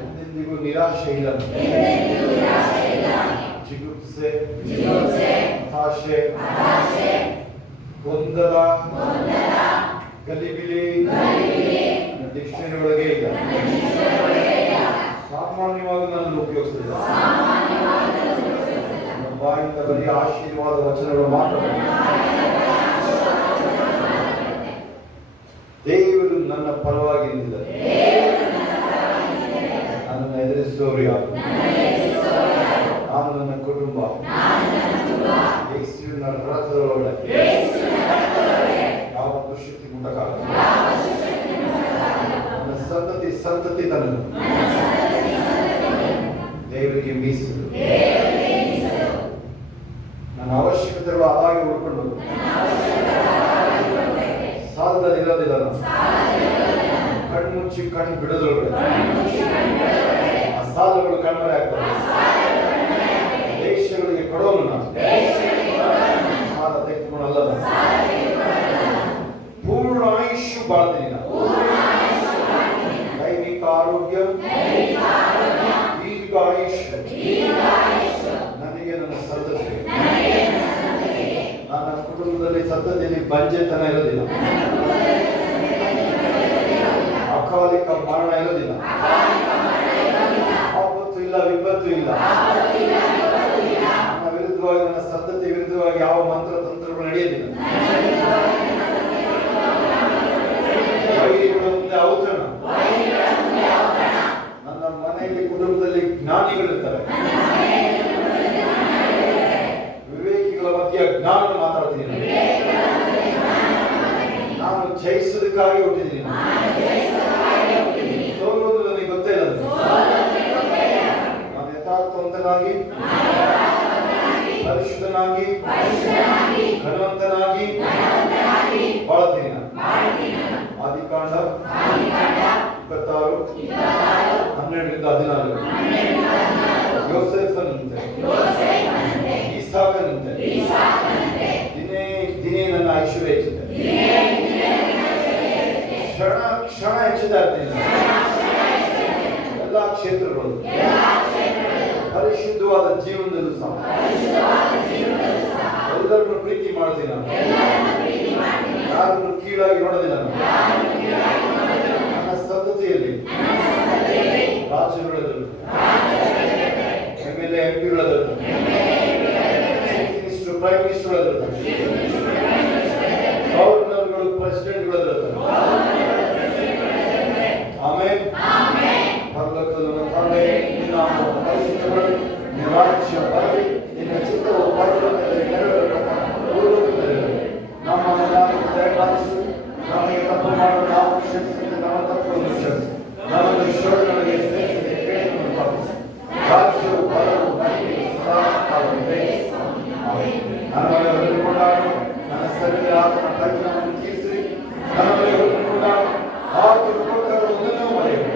ಎಂದೆಂದಿಗೂ ನಿರಾಶೆ ಇಲ್ಲ. ಜಿಗುಪ್ಸೆ, ಹತಾಶೆ, ಗೊಂದಲ, ಗಲಿಬಿಲಿ ಡಿಕ್ಷನರಿ ಒಳಗೆ ಇಲ್ಲ. ಸಾಮಾನ್ಯವಾಗಿ ನಾನು ಉಪಯೋಗಿಸಿಲ್ಲ. ನನ್ನ ಬಾಯಿಂದ ಬರೀ ಆಶೀರ್ವಾದ ವಚನಗಳು ಮಾತ್ರ. ದೇವರು ನನ್ನ ಪರವಾಗಿ ನಿಂತಿದ್ದಾರೆ. ನನ್ನನ್ನು ಎದುರಿಸುವವರು ಯಾರು? ನಾನು, ನನ್ನ ಕುಟುಂಬ ಯೇಸುವಿನ ರಥದೊಳಗೆ ಯಾವ ದುಷ್ಟಶಕ್ತಿ ಮುಟ್ಟಕ್ಕಾಗಲ್ಲ. ನನ್ನ ಸಂತತಿ ತನ್ನದು ದೇವರಿಗೆ ಮೀಸಲು. ನನ್ನ ಅವಶ್ಯಕತೆಗಳು ಅದಾಗಿ ಉಳ್ಕೊಂಡು ಸಾಲದಲ್ಲಿರೋದಿಲ್ಲ. ಕಣ್ಮುಚ್ಚಿ ಕಣ್ಣು ಬಿಡೋದ್ರೊಳಗೆ ಆ ಸಾಲಗಳು ಕಣ್ಮರೆ ಆಗ್ತವೆ. ದೇಶಗಳಿಗೆ ಕೊಡೋನು ನಾನು, ಸಾಲ ತೆಗೆದುಕೊಳ್ಳಲ್ಲ. ಪೂರ್ಣ ಆಯುಷ್ಯ ಬಾಳ್ತೀನಿ ನಾನು. ದೈವಿಕ ಆರೋಗ್ಯ, ದೀರ್ಘ ಆಯುಷ್ಯ ನನಗೆ, ನನ್ನ ಸಂತತಿಗೆ. ನನ್ನ ಕುಟುಂಬದಲ್ಲಿ ಸಂತತಿಯಲ್ಲಿ ಬಂಜೆತನ ಇರೋದಿಲ್ಲ. ಅಕಾಲಿಕ ಮರಣ ಇರೋದಿಲ್ಲ. ಆಪತ್ತು ಇಲ್ಲ, ವಿಪತ್ತು ಇಲ್ಲ. ನನ್ನ ವಿರುದ್ಧವಾಗಿ, ನನ್ನ ಸಂತತಿ ವಿರುದ್ಧವಾಗಿ ಯಾವ ಮಂತ್ರ ತಂತ್ರಗಳು ನಡೆಯೋದಿಲ್ಲ. ವೈರಿಗಳ ಮುಂದೆ ಔತಣ. ನನ್ನ ಮನೆಯಲ್ಲಿ, ಕುಟುಂಬದಲ್ಲಿ ಜ್ಞಾನಿಗಳಿರ್ತಾರೆ. ವಿವೇಕಿಗಳ ಮಧ್ಯೆ ಜ್ಞಾನ ಮಾತಾಡ್ತೀನಿ. ನಾನು ಜಯಿಸೋದಕ್ಕಾಗಿ ಹುಟ್ಟಿದ್ದೀನಿ. ಸೋಲೋದು ನನಗೆ ಗೊತ್ತೇ ಇಲ್ಲ. ನಾನು ಯಥಾರ್ಥವಂತನಾಗಿ, ಪರಿಶುದ್ಧನಾಗಿ, ಘನವಂತನಾಗಿ ಬಾಳ್ತೀನಿ. ಆದಿಕಾಂಡ 26:12-14 ಯೋಸೇಫನಂತೆ, ಈಸಾಕನಂತೆ ದಿನೇ ದಿನೇ ನನ್ನ ಐಶ್ವರ್ಯ ಹೆಚ್ಚುತ್ತೆ. ಕ್ಷಣ ಕ್ಷಣ ಹೆಚ್ಚುತ್ತಾ ಇರ್ತೀನಿ. ಎಲ್ಲ ಕ್ಷೇತ್ರಗಳು ಪರಿಶುದ್ಧವಾದ ಜೀವನದಲ್ಲೂ ಸಹ ಎಲ್ಲರನ್ನು ಪ್ರೀತಿ ಮಾಡ್ತೀನಿ. ನಾನು ಯಾರನ್ನು ಕೀಳಾಗಿ ನೋಡೋದಿಲ್ಲ. ನನ್ನ ಸಂತತಿಯಲ್ಲಿ ರಾಜ್ಯಗಳಿದ್ರು, MLA MP-ಗಳಿದ್ರು, ಚೀಫ್ ಮಿನಿಸ್ಟರ್, ಪ್ರೈಮ್ ಮಿನಿಸ್ಟರ್ಗಳಿದ್ರು, ಗವರ್ನರ್ಗಳು, ಪ್ರೆಸಿಡೆಂಟ್ಗಳಿದ್ರು. ಆಮೇಲೆ ಪರಲೋಕದ ತಂದೆ, ನಿನ್ನ ನಾಮವು ಪರಿಶುದ್ಧಪಡಲಿ, ನಿನ್ನ ರಾಜ್ಯ ಬರಲಿ, ನಿನ್ನ ಚಿತ್ತವು ಪರಲೋಕದಲ್ಲಿ ನೆರವೇರಬೇಕು, ಭೂಲೋಕದಲ್ಲಿ ನೆರವೇರಲಿ. ನಮ್ಮನ್ನು ನಾವು ದಯಪಾಲಿಸು, ನಮಗೆ ತಪ್ಪು ಮಾಡಲು ನಾವು ಕ್ಷಮಿಸಿದಂತೆ ನಮ್ಮ ತಪ್ಪುಗಳನ್ನು ಕ್ಷಮಿಸು. ನಮ್ಮನ್ನು ಶೋಧನೆಗೆ ಸೇರಿಸದೆ ಕೇಳನ್ನು ತಪ್ಪಿಸು. ರಾಜ್ಯವು ಬಲವು ಮಹಿಮೆಯು ಸದಾ ಕಾಲವಿದೆ. ನನ್ನ ಮೇಲೆ ಹೊಂದಿಕೊಂಡಾಗ ನನ್ನ ಸರಿಯ ಆತನ ತಜ್ಞವನ್ನು ತೀರಿಸಿ, ನನ್ನ ಮೇಲೆ ಹೊಂದಿಕೊಂಡಾಗ ಆತನ ಉಪಕಾರಗಳು ಒಂದನ್ನೂ ಮರೆಯಬೇಕು.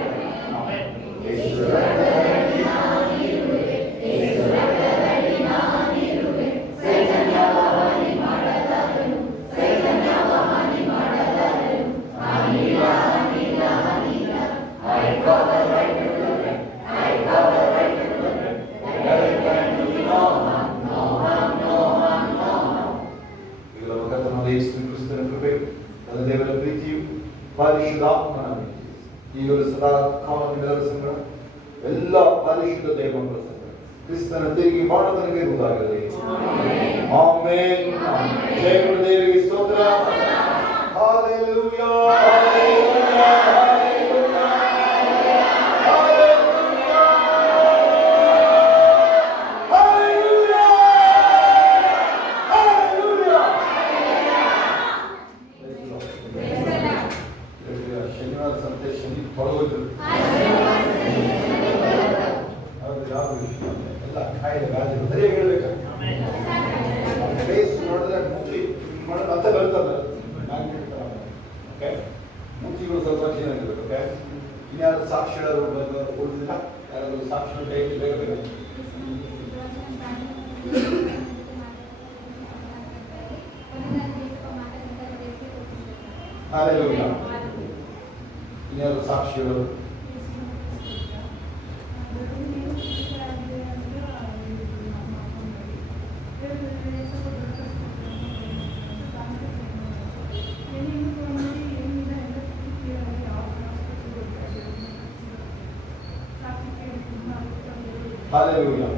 ಕ್ರಿಸ್ತನ ಕೃಪೆ, ನನ್ನ ದೇವರ ಪ್ರೀತಿಯು, ಪರಿಶುದ್ಧಾತ್ಮನ ಈಗಲೂ ಸದಾ ಕಾಲದ ಸಂಗಡ ಎಲ್ಲ ಪರಿಶುದ್ಧ ದೈವಗಳ ಸಂಗಡ ಕ್ರಿಸ್ತನ ತಿರುಗಿ ಮಾಡುವುದಕ್ಕೆ ಇರುವುದಾಗಲಿ. ಆಮೆನ್. ಜಯ ಗುರುದೇವರಿಗೆ ಸ್ತೋತ್ರ. Hallelujah, hallelujah, hallelujah, hallelujah, hallelujah. ಹೊರಗೋಯ್ತು ಅದು ಯಾವುದು ಎಲ್ಲ ಕಾಯಿಲೆ ಗಾಜು ಸರಿಯಾಗಿ ಹೇಳ್ಬೇಕು. ಫೇಸ್ ನೋಡಿದ್ರೆ ಮುಚ್ಚಿ ಮತ್ತೆ ಬರ್ತದೆ. ಓಕೆ, ಮುಚ್ಚಿಗಳು ಸ್ವಲ್ಪ ಕ್ಲೀನ್ ಆಗಿರ್ಬೇಕು. ಓಕೆ, ಇನ್ಯಾರು ಸಾಕ್ಷಿ ಹೇಳೋರು ಕೊಡುದಿಲ್ಲ? ಯಾರಾದರೂ ಸಾಕ್ಷಿ ಬೇಗ ಬೇಕು. ಹಾಲೆಲೂಯಾ. ಇನ್ಯಾರು ಸಾಕ್ಷಿ ಹೇಳೋರು? ಹಾಲೆಲೂಯಾ.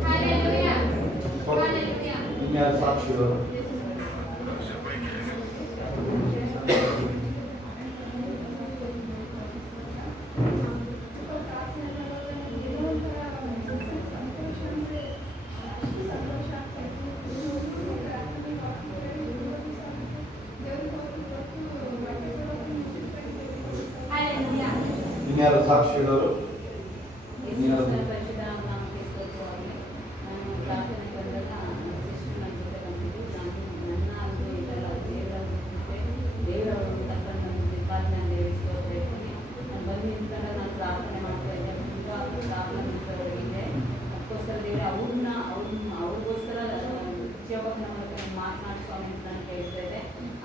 ಇನ್ಯಾರು ಸಾಕ್ಷಿ ಹೇಳೋರು? ಇನ್ಯಾರು ಸಾಕ್ಷಿ ಹೇಳೋರು?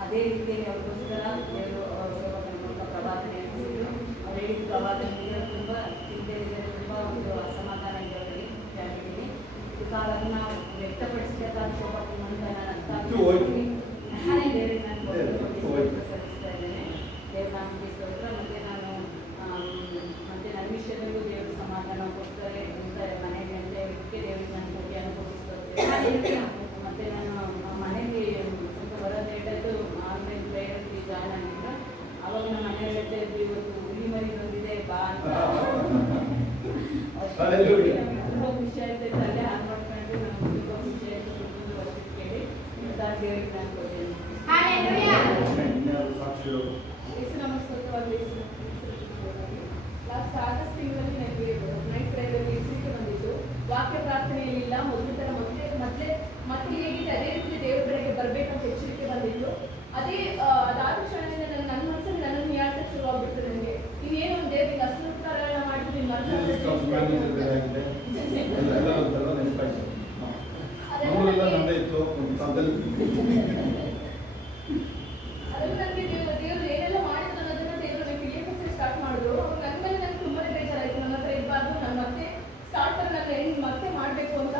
ಅದೇ ರೀತಿಯಲ್ಲಿ ಅವ್ರಿಗೋಸ್ಕರ ದೇವರು ಅವರ ಸೇವಕನ ಮೂಲಕ ಪ್ರವಾದನೆ ನಡೆಸಿದ್ರು. ಅವ್ರು ಹೇಳಿದ ಪ್ರವಾದನೆ ತುಂಬ ಚಿಂತೆ ಇದೆ, ತುಂಬ ಒಂದು ಅಸಮಾಧಾನ ಇದೆ ಅವರಿಗೆ ಫ್ಯಾಮಿಲಿಗೆ. ಅದನ್ನು ನಾವು ವ್ಯಕ್ತಪಡಿಸಬೇಕಾದ ಶೋಭಕನ ಮೂಲಕ ನಾನು ಅರ್ಥ ದೇವರಿಗೆ ನಾನು ಸಲ್ಲಿಸ್ತಾ ಇದ್ದೇನೆ. ದೇವ್ರ ನಾಮಕ್ಕೆ ಸ್ತೋತ್ರ. ಮತ್ತು ನಾನು ಮತ್ತು ನನ್ನ ವಿಷಯದಲ್ಲೂ ದೇವರು ಸಮಾಧಾನ ಕೊಡ್ತಾರೆ ಅಂತ ಮನೆಯಲ್ಲಿ ಅಂತ ಹೇಳಿಕ್ಕೆ ದೇವರಿಗೆ ನಾನು ಕೋಟಿ ಅನುಭವಿಸ್ತೇನೆ. ಮತ್ತು ನಾನು ಮನೆಯಲ್ಲಿ ಸ್ವಲ್ಪ ಬರೋದು ಲೇಟಾಯಿತು. ಆನ್ಲೈನ್ ಪ್ರೇಯರ್ಗೆ ಜಾಯ್ನ್ ಆಗಿದ್ರು. ಅವಾಗ ನಮ್ಮ ಮನೆಯಲ್ಲಿ ಇದ್ದು ಇವತ್ತು ಹುಲಿ ಮರಿ ಬಂದಿದೆ ಬಾ ಅಂತ ತುಂಬ ಖುಷಿ ಆಯ್ತು. ತಲೆ ಹಾಕಿ ಮಾಡ್ಕೊಂಡು ನಮ್ಗೆ ತುಂಬ ಖುಷಿ ಆಯಿತು. ವರ್ಷಕ್ಕೆ ಕೇಳಿ ದೇವರಿಗೆ ನಾನು ಕೊಡ್ತೇನೆ. ಲಾಸ್ಟ್ ಆಗಸ್ಟ್ ತಿಂಗಳಲ್ಲಿ ನನಗೆ ನೈಟ್ ಪ್ರೇಯರಲ್ಲಿ ಇರ್ಲಿಕ್ಕೆ ಬಂದಿದ್ದು. ವಾಕ್ಯ ಪ್ರಾರ್ಥನೆಯಲ್ಲಿಲ್ಲ, ಮೊದಲು ಥರ ಮತ್ತೆ ಹೇಗಿದೆ ಅದೇ ರೀತಿ ದೇವರ ಕಡೆಗೆ ಬರಬೇಕಂತ ಎಚ್ಚರಿಕೆ ಬಂದಿತ್ತು. ಅದಾದ ಕ್ಷಣದಿಂದ ನನ್ನ ಮನಸ್ಸಲ್ಲಿ ನನ್ನನ್ನು ಯಾಕೆ ಶುರುವಾಗ್ಬಿಟ್ಟು ನನಗೆ ಇನ್ನೇನು ಒಂದು ದೇವರಿಗೆ ಅಸ್ಪೃತರ ಮಾಡಿದ್ರೆ ಅದನ್ನು ನನಗೆ ದೇವರು ಏನೆಲ್ಲ ಮಾಡಿದ್ರು ಅನ್ನೋದನ್ನ ದೇವರು ನನಗೆ ತಿಳಿಯಕ್ಕೆ ಸ್ಟಾರ್ಟ್ ಮಾಡಿದ್ರು. ನನ್ನ ಮೇಲೆ ನನಗೆ ತುಂಬಾ ಬೇಜಾರಾಯಿತು. ನನ್ನ ಹತ್ರ ಇರಬಾರ್ದು, ನಾನು ಮತ್ತೆ ಸ್ಟಾರ್ಟರ್ ನನ್ನ ಹೆಂಗ್ ಮತ್ತೆ ಮಾಡಬೇಕು ಅಂತ.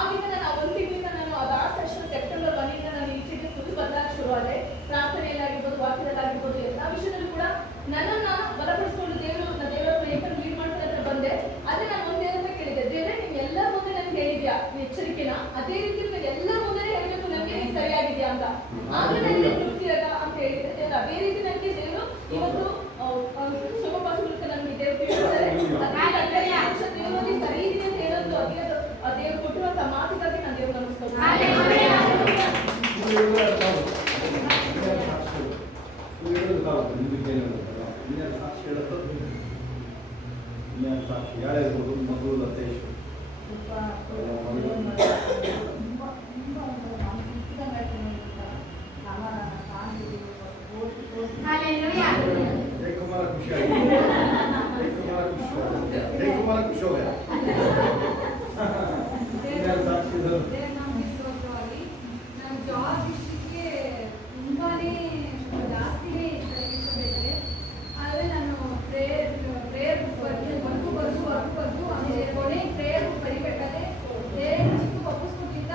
ಆಗಿಂದ ನಾನು ಒಂದು ತಿಂಗಳಿಂದ ನಾನು ಅದಾದ ತಕ್ಷಣ ಸೆಪ್ಟೆಂಬರ್ 1 ನಾನು ಈಚೆಗೆ ಫುಲ್ ಬದಲಾಗಿ ಶುರುವಾದೆ. ಪ್ರಾರ್ಥನೆಯಲ್ಲಾಗಿರ್ಬೋದು, ವಾಕ್ಯದಲ್ಲಾಗಿರ್ಬೋದು, ಎಲ್ಲ ವಿಷಯದಲ್ಲೂ ಕೂಡ ನನ್ನನ್ನ ಬಲಪಡಿಸಿಕೊಂಡು ದೇವರ ಏಕನ್ನು ಲೀಡ್ ಮಾಡ್ತಾ ಹತ್ರ ಬಂದೆ. ಅದೇ ನಾನು ಒಂದೇ ಅಂತ ಕೇಳಿದೆ, ದೇವರೇ ನೀನು ಎಲ್ಲರ ಮುಂದೆ ನನಗೆ ಹೇಳಿದ್ಯಾ ಎಚ್ಚರಿಕೆನ, ಅದೇ ರೀತಿ ನಾನು ಎಲ್ಲರ ಮುಂದೆ ಹೇಳಬೇಕು ನನಗೆ ನೀನು ಸರಿಯಾಗಿದ್ಯಾ ಅಂತ. ಆಗಲೇ ನನಗೆ ತೃಪ್ತಿಯಾಗ ಅಂತ ಹೇಳಿದೆ ದೇವರು. ಅದೇ ರೀತಿ ನನಗೆ ದೇವರು ಇವತ್ತು ಶೋಭಾ ಮೂಲಕ ನನಗೆ ದೇವರು ಹೇಳಿದ್ದಾರೆ. ದೇವರಲ್ಲಿ ಸರಿ ಇದೆ ಅಂತ ಹೇಳೋದು ದೇವರು ಕೊಟ್ಟಿರುವಂತಹ ಮಾತುಗಾಗಿ ನಾನು ದೇವರು ನಮಿಸ್ತೇನೆ. ಸಾಕ್ಷಿ ಯಾರ್ಯಾರು ಮಗಳು ಲತೇಶ್ ಜಯಕುಮಾರ ಖುಷಿ ಆಗಿದೆ. ಜಯಕುಮಾರ ಖುಷಿ ಹೋಗ ಸಾಕ್ಷಿ ನಾನು ಜಾಬ್ ವಿಷಯಕ್ಕೆ ತುಂಬಾನೇ ಜಾಸ್ತಿನೇ ಇಷ್ಟಪಟ್ಟಿದ್ದೆ. ಆದರೆ ನಾನು ಪ್ರೇಯರ್ ವರ್ಕು ಆಮೇಲೆ ಕೊನೆ ಪ್ರೇಯರ್ ಬರಿಬೇಕಾದ್ರೆ ದೇವರು ಚಿಕ್ಕ ವಾಪಸ್ಕೊಟ್ಟಿದ್ದ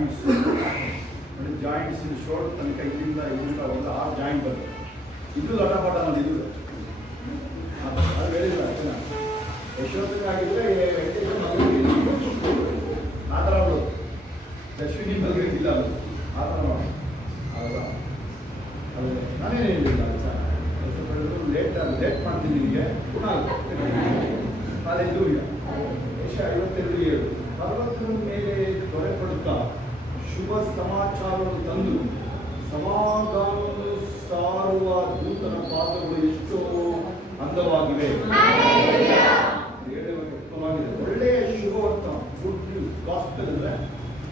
ಜಾಯಿಂಟ್ಸ್ ಜಾಯಿಂಟ್ಸ್ ಶೋಲ್ಡ್ ತನಕ ಇಲ್ಲಿಂದ ಒಂದು 6 ಜಾಯಿಂಟ್ ಬರುತ್ತೆ. ಇದು ಲಟಪಟ ನೋಡಿ, ಇದು ಅದು ಹೇಳಿಲ್ಲ ಯಶೋಧನಾಗಿದ್ದರೆ ಆ ಥರ ಅವರು ಅಶ್ವಿನಿ ಮದುವೆ ಇಲ್ಲ ಅದು ಆ ಥರ ಮಾಡಿ ಅಲ್ವಾ? ಅದು ನಾನೇನು ಹೇಳಿಲ್ಲ ಸ್ವಲ್ಪ ಲೇಟ್ ಮಾಡ್ತೀನಿ ನಿಮಗೆ ಪುನಃ ಕಾಲೇಜು ಈಗ 52 ಪರ್ವತದ ಮೇಲೆ ದೊರೆಪಡುತ್ತಾ ಶುಭ ಸಮಾಚಾರವನ್ನು ತಂದು ಸಮಾಧಾನವನ್ನು ಸಾರುವ ದೂತನ ಪಾದಗಳು ಎಷ್ಟೋ ಅಂದವಾಗಿವೆ. ಉತ್ತಮವಾಗಿದೆ. ಒಳ್ಳೆಯ ಶುಭವರ್ತಮಾನ, ಗುಡ್ ನ್ಯೂಸ್. ಗಾಸ್ಪೆಲ್ ಅಂದ್ರೆ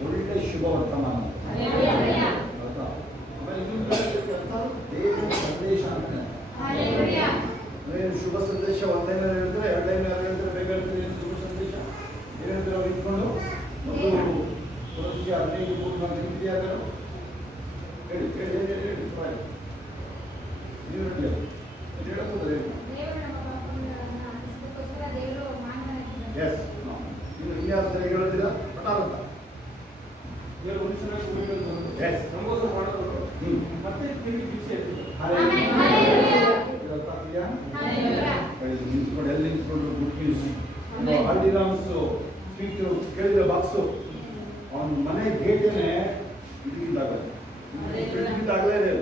ಒಳ್ಳೆ ಶುಭವರ್ತಮಾನ. ಆಮೇಲೆ ಇನ್ನೊಂದು ದೇವರ ಸಂದೇಶ ಅಂತ ಶುಭ ಸಂದೇಶ ಒಂದನೇ ಹೇಳಿದ್ರೆ ಎರಡನೇ ಹೇಳಿದ್ರೆ ಬೇಗ ಹೇಳ್ತೀನಿ. ಶುಭ ಸಂದೇಶ ಏನಿದ್ರೆ ಅವ್ರು ಇಟ್ಕೊಂಡು ಒಂದು 15 ಹೇಳಿ ಎಸ್ ಇದು ಇನ್ಯಾರು ಹೇಳ್ತೀರಾ ಪಟಾರಂತ ಎಸ್ ನಮಗೋಸ್ಕರ ಮಾಡೋದು ಮತ್ತೆ ತಿರುಗಿ ಬಿಸಿ ನಿಂತ್ಕೊಂಡು ಎಲ್ಲಿ ನಿಂತ್ಕೊಂಡು ಗುಡ್ ನ್ಯೂಸ್ ಹಲ್ದಿರಾಮ್ಸ್ ಸ್ವೀಟ್ ಕೇಳಿದ ಬಾಕ್ಸು ಅವನ ಮನೆ ಗೇಟೇನೆ ಇದಾಗಲೇ ಇದೆ.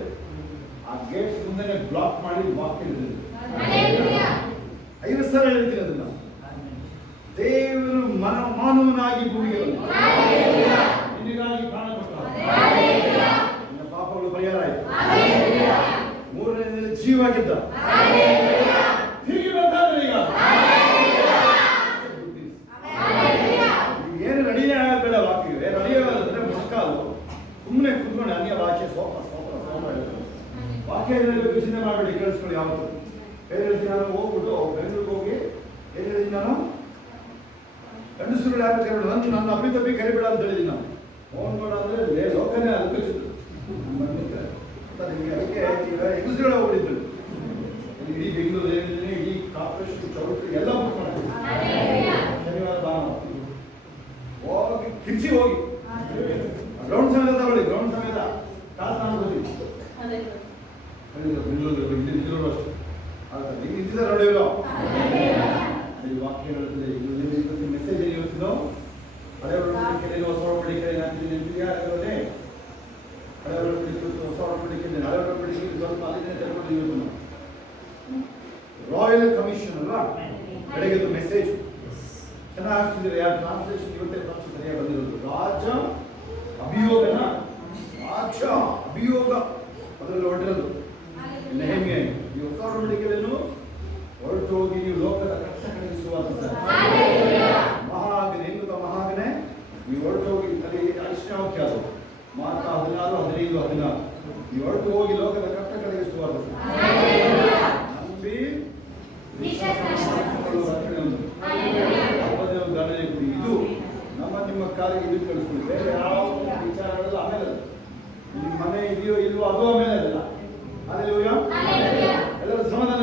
ಆ ಗೇಟ್ ಮುಂದೆ ಬ್ಲಾಕ್ ಮಾಡಿ ವಾಕ್ ಹೇಳಿದ್ರು. 5 ಸಲ ಹೇಳ್ತೀನಿ ಅದನ್ನ. ದೇವರು ಮಾನವನಾಗಿ ಭೂಮಿಗೆ ನಿನಗಾಗಿ ಪ್ರಾಣ ಕೊಟ್ಟ, ನಿನ್ನ ಪಾಪಗಳು ಪರಿಹಾರ ಆಯಿತು, 3ನೇ ದಿನ ಜೀವಾಗಿದ್ದ, ಹೀಗೆ ಬರ್ತಾರೆ ಈಗ. ಏನು ರೆಡಿನೇ ಆಗಬೇಡ ವಾಕ್ಯಗೆ, ರೆಡಿ ಆಗೋದಂದ್ರೆ ಮೊಣಕಾಲು ಸುಮ್ಮನೆ ಕುತ್ಕೊಂಡು ಅನ್ಯ ಭಾಷೆ ಸೋಪ ವಾಕ್ಯ ಹೇಳಬೇಕು. ಚಿಂತೆ ಮಾಡಬೇಡಿ, ಕೇಳಿಸ್ಕೊಳ್ಳಿ. ಯಾವತ್ತು ಏನು ಹೇಳ್ತೀನಿ ನಾನು ಹೋಗ್ಬಿಟ್ಟು ಬೆಂಗಳೂರಿಗೆ ಹೋಗಿ ಏನು ಹೇಳಿದ್ದೀನಿ ನಾನು ಗಂಡಸರು ಯಾರು ಕರಿಬೇಡ ಅಂತ ನನ್ನ ಅಪ್ಪಿ ಕರಿಬೇಡ ಅಂತ ಹೇಳಿದ್ದೀನಿ ನಾನು. ಫೋನ್ ಮಾಡ ಅಂದರೆ ಲೋಕನೇ ಅಲ್ಪಿಸಿದ್ರು ನಿಮಗೆ. ಅದಕ್ಕೆ ಈಗ ಹೆಂಗಸರುಗಳ ಹೋಗ್ಬಿಟ್ಟಿದ್ರು ಇಡೀ ಬೆಂಗಳೂರು ಏನಿದ್ದೀನಿ, ಇಡೀ ಕಾರ್ಪೊರೇಷನ್ ಚೌಟ್ರಿ ಎಲ್ಲ ಬುಕ್ ಮಾಡ್ತೀವಿ. ಶನಿವಾರ ಭಾನುವಾರ ಹೋಗಿ ಕಿರ್ಚಿ ಹೋಗಿ ಗ್ರೌಂಡ್ ಸಮೇತ ತಗೊಳ್ಳಿ, ಗ್ರೌಂಡ್ ಸಮೇತ ಕಾಸು ನಾನು ಬರ್ತೀವಿ. ಬೆಂಗಳೂರು ಇಲ್ಲಿದ್ರು ಅಷ್ಟೇ ನೀವು ಇದ್ದಿದ್ದ ನೋಡಿರೋ ವಾಕ್ಯ ಹೇಳುತ್ತದೆ. ಮೆಸೇಜ್ ಏನು ಹೇಳ್ತಿದ್ದೋ ಹಳೆ ಒಳಪಡಿಕೆ ಹೊಸ ಒಳಪಡಿಕೆ ಹಾಕಿದ್ದೀನಿ ಅಂತಿದೆಯಾ? ಅದರಲ್ಲೇ ಹಳೆ ಒಳಪಡಿಕೆ ಹೊಸ ಒಳಪಡಿಕೆ ಹಳೆ ಒಳಪಡಿಕೆ ಸ್ವಲ್ಪ ಅಲ್ಲಿಂದ ತಗೊಂಡು ಇವತ್ತು ರಾಯಲ್ ಕಮಿಷನ್ ಅಲ್ವಾ? ಬೆಳಗ್ಗೆ ಮೆಸೇಜ್ ಚೆನ್ನಾಗಿ ಹಾಕ್ತಿದ್ದೀರಾ. ಯಾರು ಟ್ರಾನ್ಸ್ಲೇಷನ್ ಇವತ್ತೇ ಫಸ್ಟ್ ಸರಿಯಾಗಿ ಬಂದಿರೋದು. ರಾಜ ಅಭಿಯೋಗನ ರಾಜ ಅಭಿಯೋಗ ಅದರಲ್ಲಿ ಹೊರಟಿರೋದು ನೆಹಮ್ಯ. ಈ ಹೊಸ ಒಡಂಬಡಿಕೆಯನ್ನು ಹೊರಟು ಹೋಗಿ ನೀವು ಲೋಕದ ಕಷ್ಟ ಕಳಿಸುವಂತ ಮಹಾಗನೆ ಎನ್ನುತ್ತ ಮಹಾಗನೆ ನೀವು ಹೊರಟು ಹೋಗಿ ತಲೆ ಅರಿಶಿನವಾಕ್ಯ ಅದು ಮಾರ್ಕ 16, 15, 16 ನೀವು ಹೊರಟು ಹೋಗಿ ಲೋಕದ ಕಷ್ಟ ಕಳಿಸುವಂತ ನಂಬಿ ದಂಡನೆ ಕೊಡಿ. ಇದು ನಿಮ್ಮ ಕಾರ್ಯ ಇದು ಕಳಿಸ್ಕೊಳ್ಳಿ. ಬೇರೆ ಯಾವ ವಿಚಾರಗಳೆಲ್ಲ ಆಮೇಲೆ ನಿಮ್ಮ ಮನೆ ಇದೆಯೋ ಇಲ್ವೋ ಅದು ಆಮೇಲೆ ಅಲ್ಲ. ಎಲ್ಲರೂ ಸಮಾಧಾನ